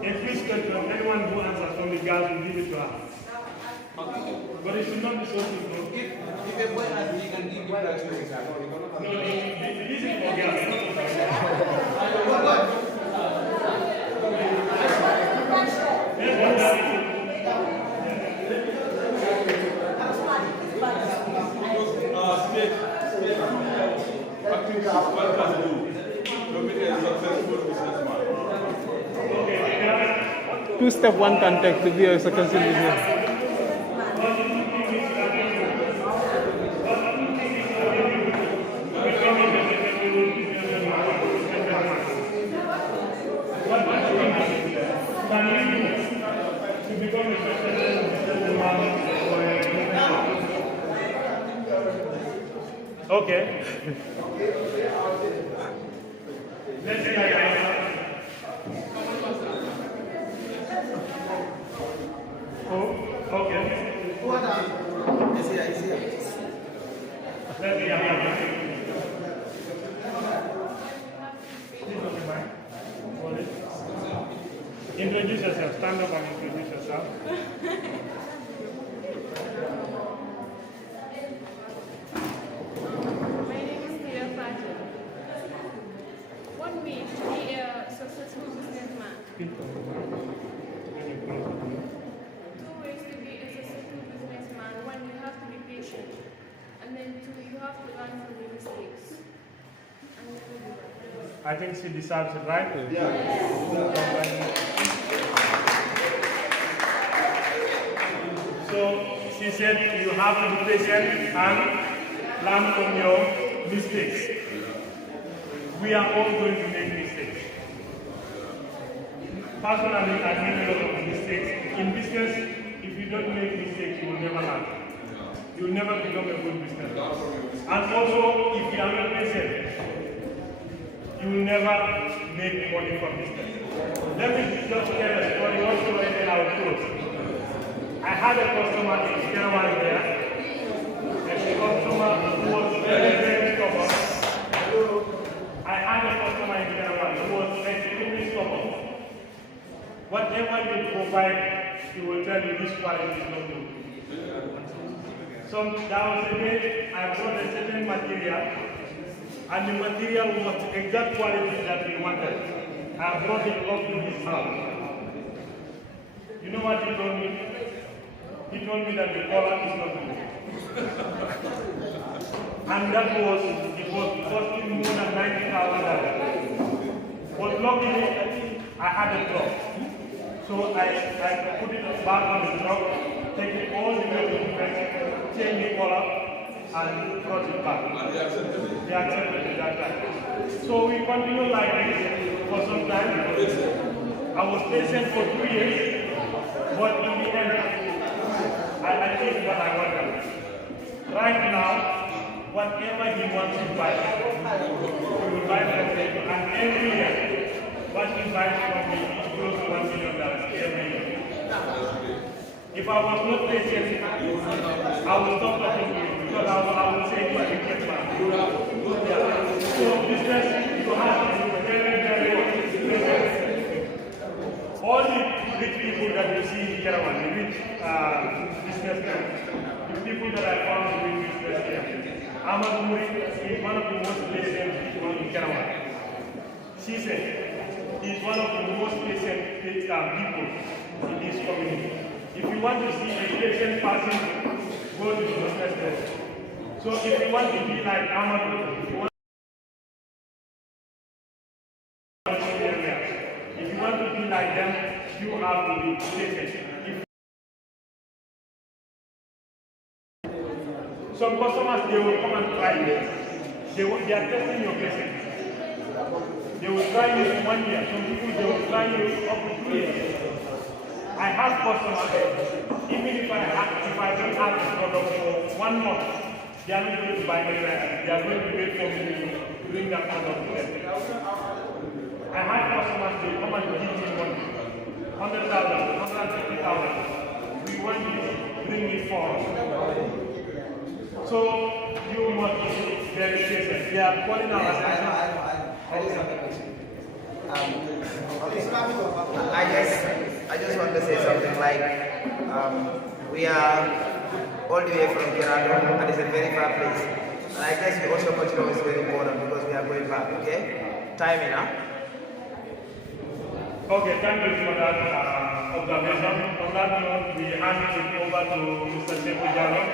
A quick question. Anyone who answers from the girls will give it to her. But it should not be so simple. If a boy has you can give it to No, this is for girls. What can do to be a successful businessman? Two step one can take to be a successful business. Okay. Let's see. Oh, okay. Introduce yourself. Stand up and introduce yourself. My name is part2. 1 week to be a successful businessman. 2 ways to be a successful businessman. 1, you have to be patient. And then 2, you have to learn from your mistakes. And then I think she deserves it, right? So she said you have to be patient and learn from your mistakes. We are all going to make mistakes. Personally, I made a lot of mistakes. In business, if you don't make mistakes, you will never learn. You will never become a good businessman. And also, if you are not patient, you will never make money from business. Let me just tell a story also and then I will close. I had a customer in Kerawan there, a customer who was very, very stubborn. I had a customer in Kerawan who was extremely stubborn. Whatever you provide, he will tell you this quality is not good. So there was a day I brought a certain material, and the material was the exact quality that we wanted. I brought it up to his house. You know what he told me? He told me that the color is not good. And that was, it was costing more than $90,000. But luckily, I had a truck. So I put it back on the truck, take it all the way to the press, change the color, and brought it back. They accepted it that time. So we continued like this for some time. I was patient for 2 years, but in the end, I achieved what I wanted. Right now, whatever he wants to buy, he will buy from me. And every year, what he buys from me is close to $1 million every year. If I was not patient, I would stop talking to you because I would say you are a good man. So business, you have to be very, very patient. All the rich people that you see in Kerawan, the rich businessmen, the people that I found doing business here, Ahmad Muri is one of the most patient people in Kerawan. She said, he's one of the most patient people in this community. If you want to see a patient person, go to the business desk. So if you want to be like Ahmad, if you want to be like them, you have to be patient. Some customers, they will come and try it. They are testing your patience. They will try you in 1 year. Some people, they will try you up to 2 years. I have customers, even if I don't have the product for 1 month, they are not going to buy me back. They are going to wait for me to bring that product to them. I have customers, they come and give me money, 100,000, 150,000. We want you to bring it for us. So you must be very patient. They are calling our attention. I just want to say something like we are all the way from Kerala and it's a very far place. And I guess we also consider it's very important because we are going back, okay? Timing, huh? Okay, thank you for that observation. On that note, we hand it over to Mr. Sekou Jallow.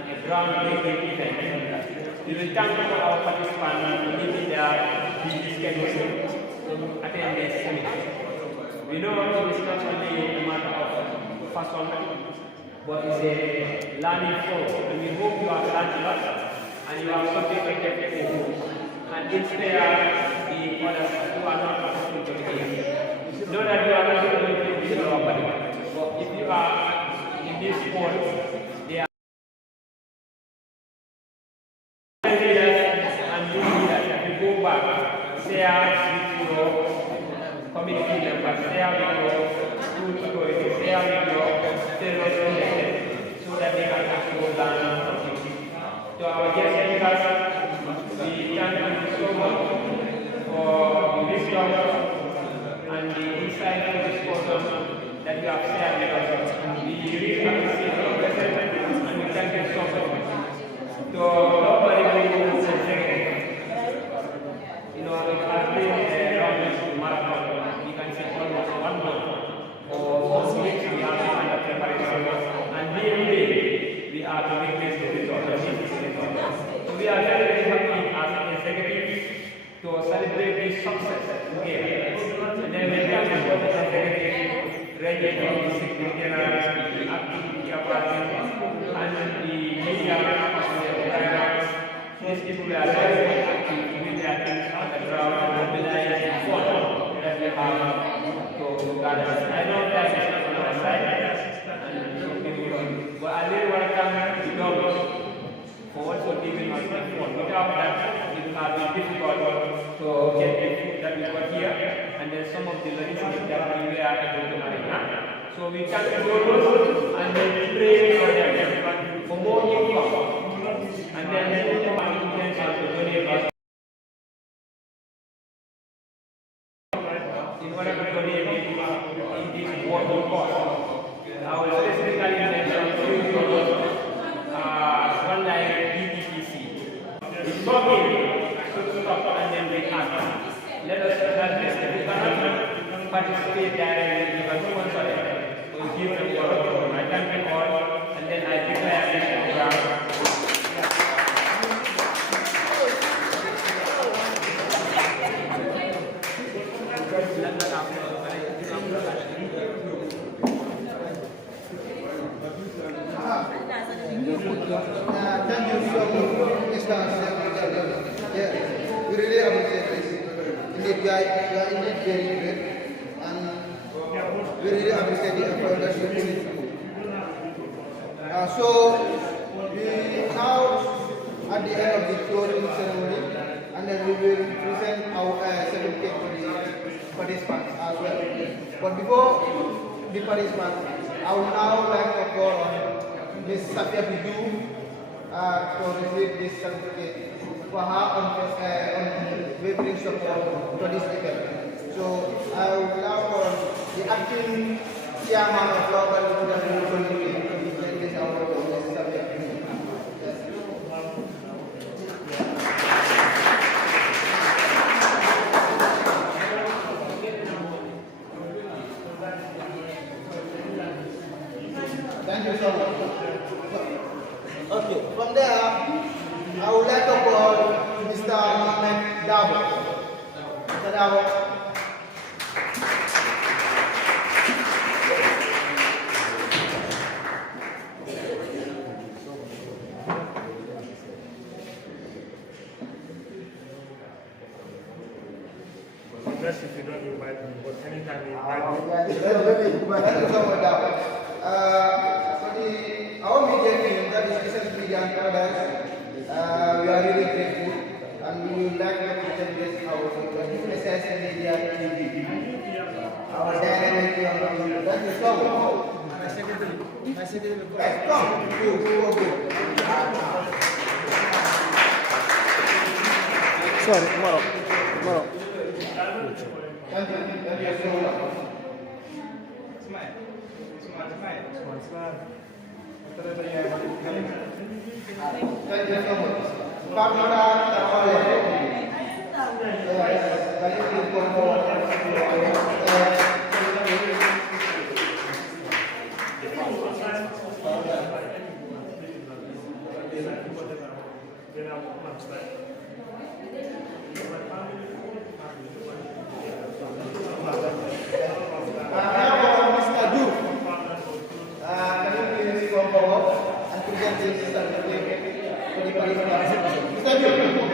and a groundbreaking event. We will thank our participants for leaving their busy schedules to attend this seminar. We know it is not only a matter of fashion, but it's a learning forum, and we hope you have learned a lot and you have something to take home and inspire the others who are not participating to the game. Know that you are not going to be our body, but if you are in this sport, they are leaders and new leaders that you go back, share with your community members, share with your school authorities, share with your fellow students, so that they can actually learn something. To our guest speakers, we thank you so much for the wisdom and the insightful discussion that you have shared with us. We really appreciate your presence and we thank you so much. To nobody who is executive, you know, it has been a long marathon. We can say almost 1 month or 4 weeks we have been under preparation, and daily we are to witness the result of this. So we are very, very happy as executives to celebrate this success together. And then we thank the board of executives, regulators, secretaries, activity apartments, and the media personnel. These people are very active with their things on the ground and mobilizing fund that we have to gather. I know that is not on our side, but I really want to thank the government for also giving us the fund. Without that, it would have been difficult to get the food that we got here, and then some of the logistics that we were able to manage. So we thank the donors and then pray for them for more income. And then we have intention to donate us in order to donate in this working cause. I will specifically mention two products, one like BTPC. It's working, should stop and then react. Let us address the different participate directly, you can sponsor them. We'll give them work. I thank you all, and then I declare this program. Thank you so much, Mr. Yeah, we really appreciate this. Indeed, we are indeed very great, and we really appreciate the effort that you put in. So, we now at the end of the closing ceremony, and then we will present our certificate for the participants as well. But before the participants, I would now like to call on Ms. Safia Bidu to receive this certificate for her unwavering support for this event. So I will now call the acting chairman of local community to present this award to Ms. Safia Bidu. Thank you so much. Okay, from there, I would like to call Mr. Mohamed Dabo. Mr. Dabo. Unless if you don't invite me, but anytime you invite me. Thank you so much, Dabo. Our media team, that is Essence Media and Paradise, we are really grateful, and we would like to present this our Essence Media TV. Our dynamic team, thank you so much. My secretary. Yes, come, go. Sorry, tomorrow. Thank you so much. Thank you so much. Mr. Ju, can you please come forward and present this certificate to the participants? Mr. Ju.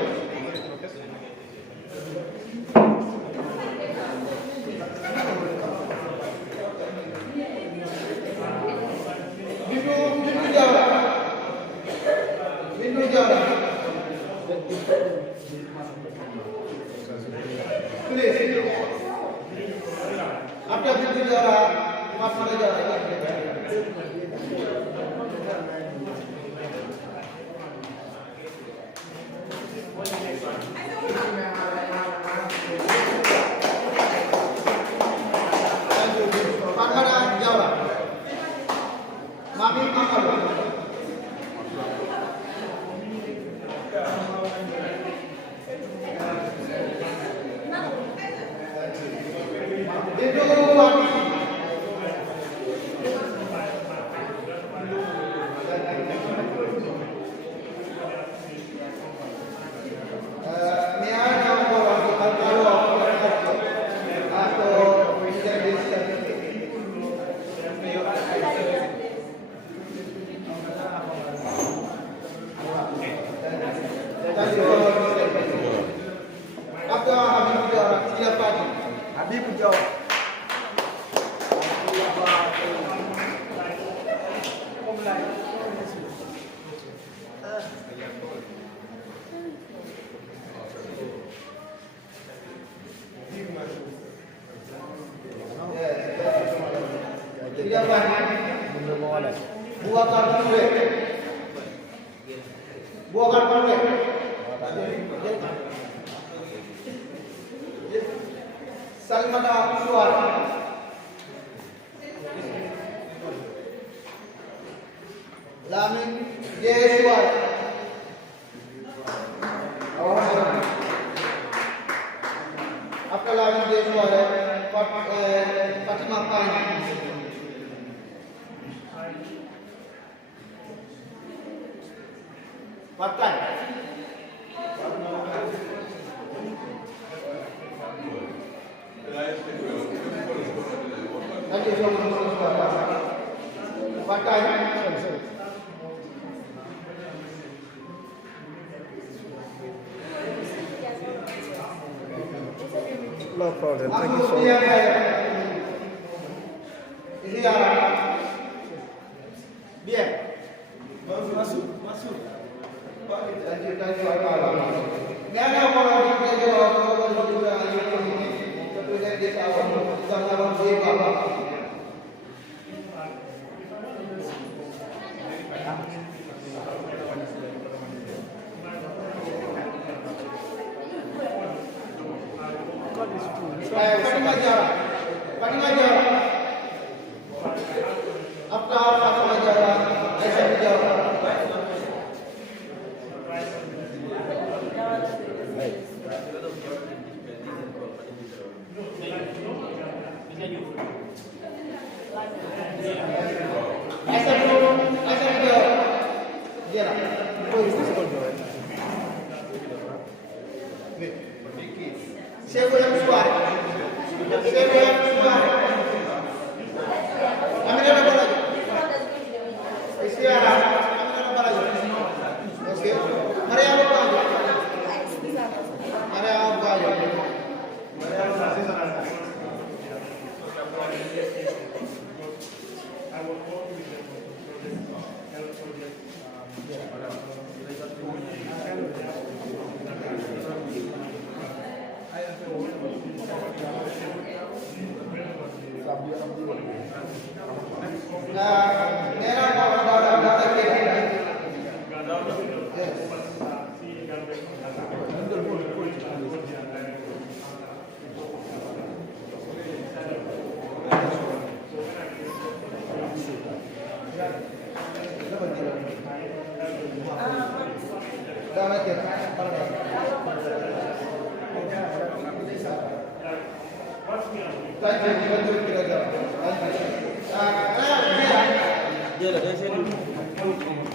No problem. Thank you so much. Bien. Masuk. Thank you.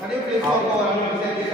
Can you please come forward and present this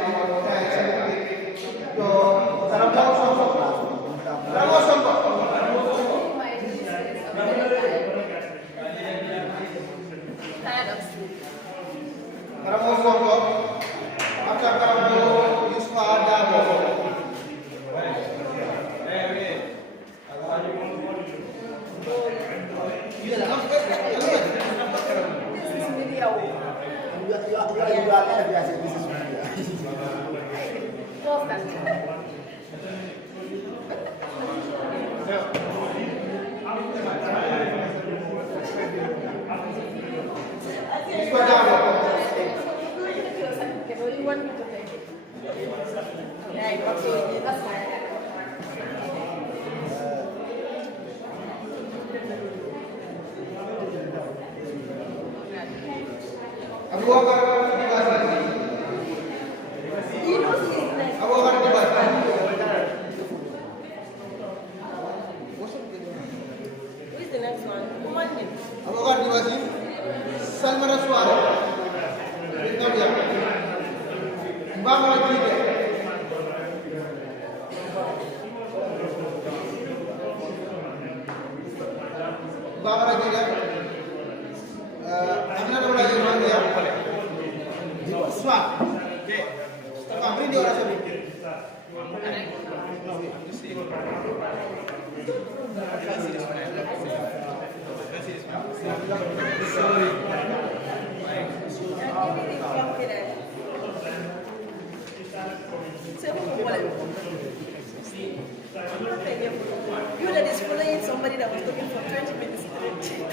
You that is following somebody that was talking for 20 minutes straight.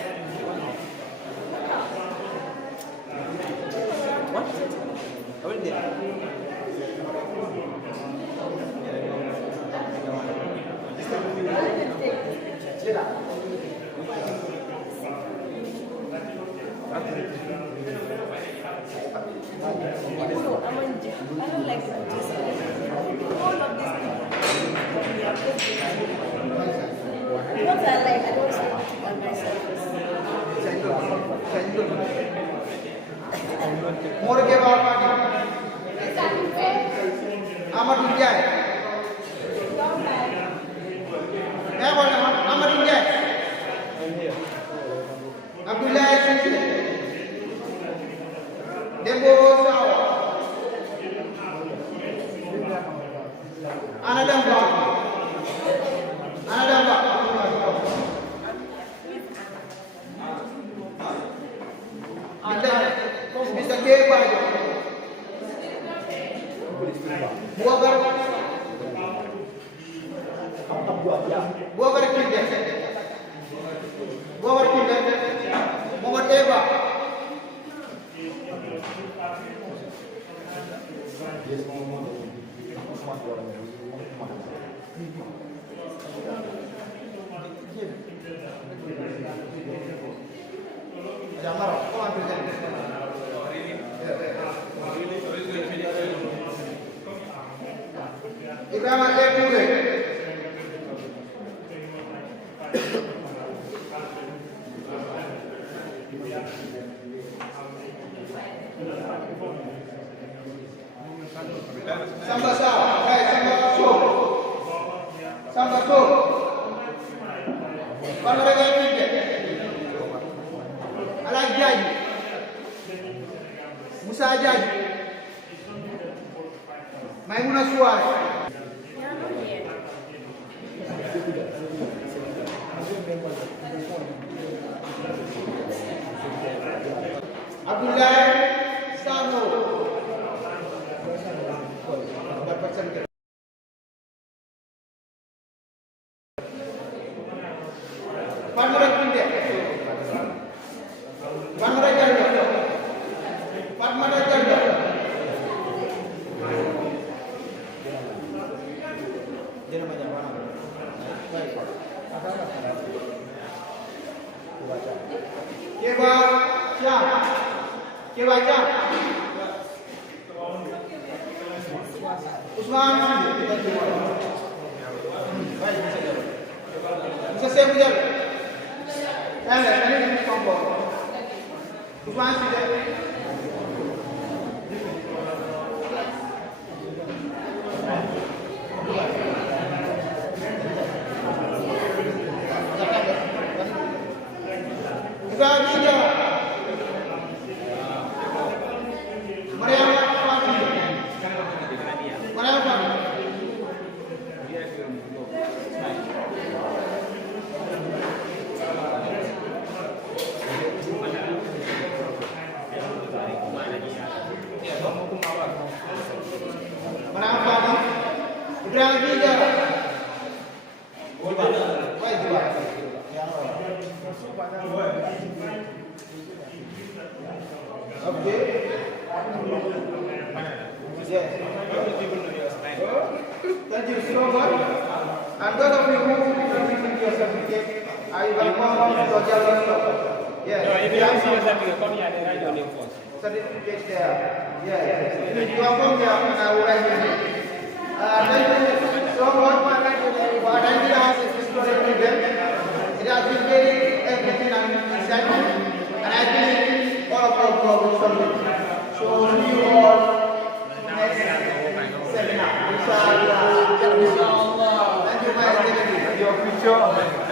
What? I went there. I don't like this. All of these people. What I like, I don't want to by myself. More ke bawa Ahmad Injai. Ahmad Injai. Abdullah Sisi. Dembo Sawa. Anadamba. Mr. K. Bajo. Buagar Kinde. Muhammad Eba. Ibrahim Ekure. Sambasa, Sambaso. Panaraga Kinde. Alai Jaji. Musa Jaji. Maimuna Suwari. Abdullah Sano. Panara Kinde. Panara Jalla. Panara Jalla. Kewa Jam. Usman. Musa Sebujal. Ini kompor. Usman sudah. Yes. Thank you so much. And those of you who receive your certificate, are you welcome to the Yes. No, if you have your certificate, come here and write your name first. Certificate there. Yes. You are from here and I will write your name. Thank you so much for attending us this student event. It has been very everything and exciting, and I believe all of our God will solve it. So see you all next seminar. Inshallah. Thank you, my your future.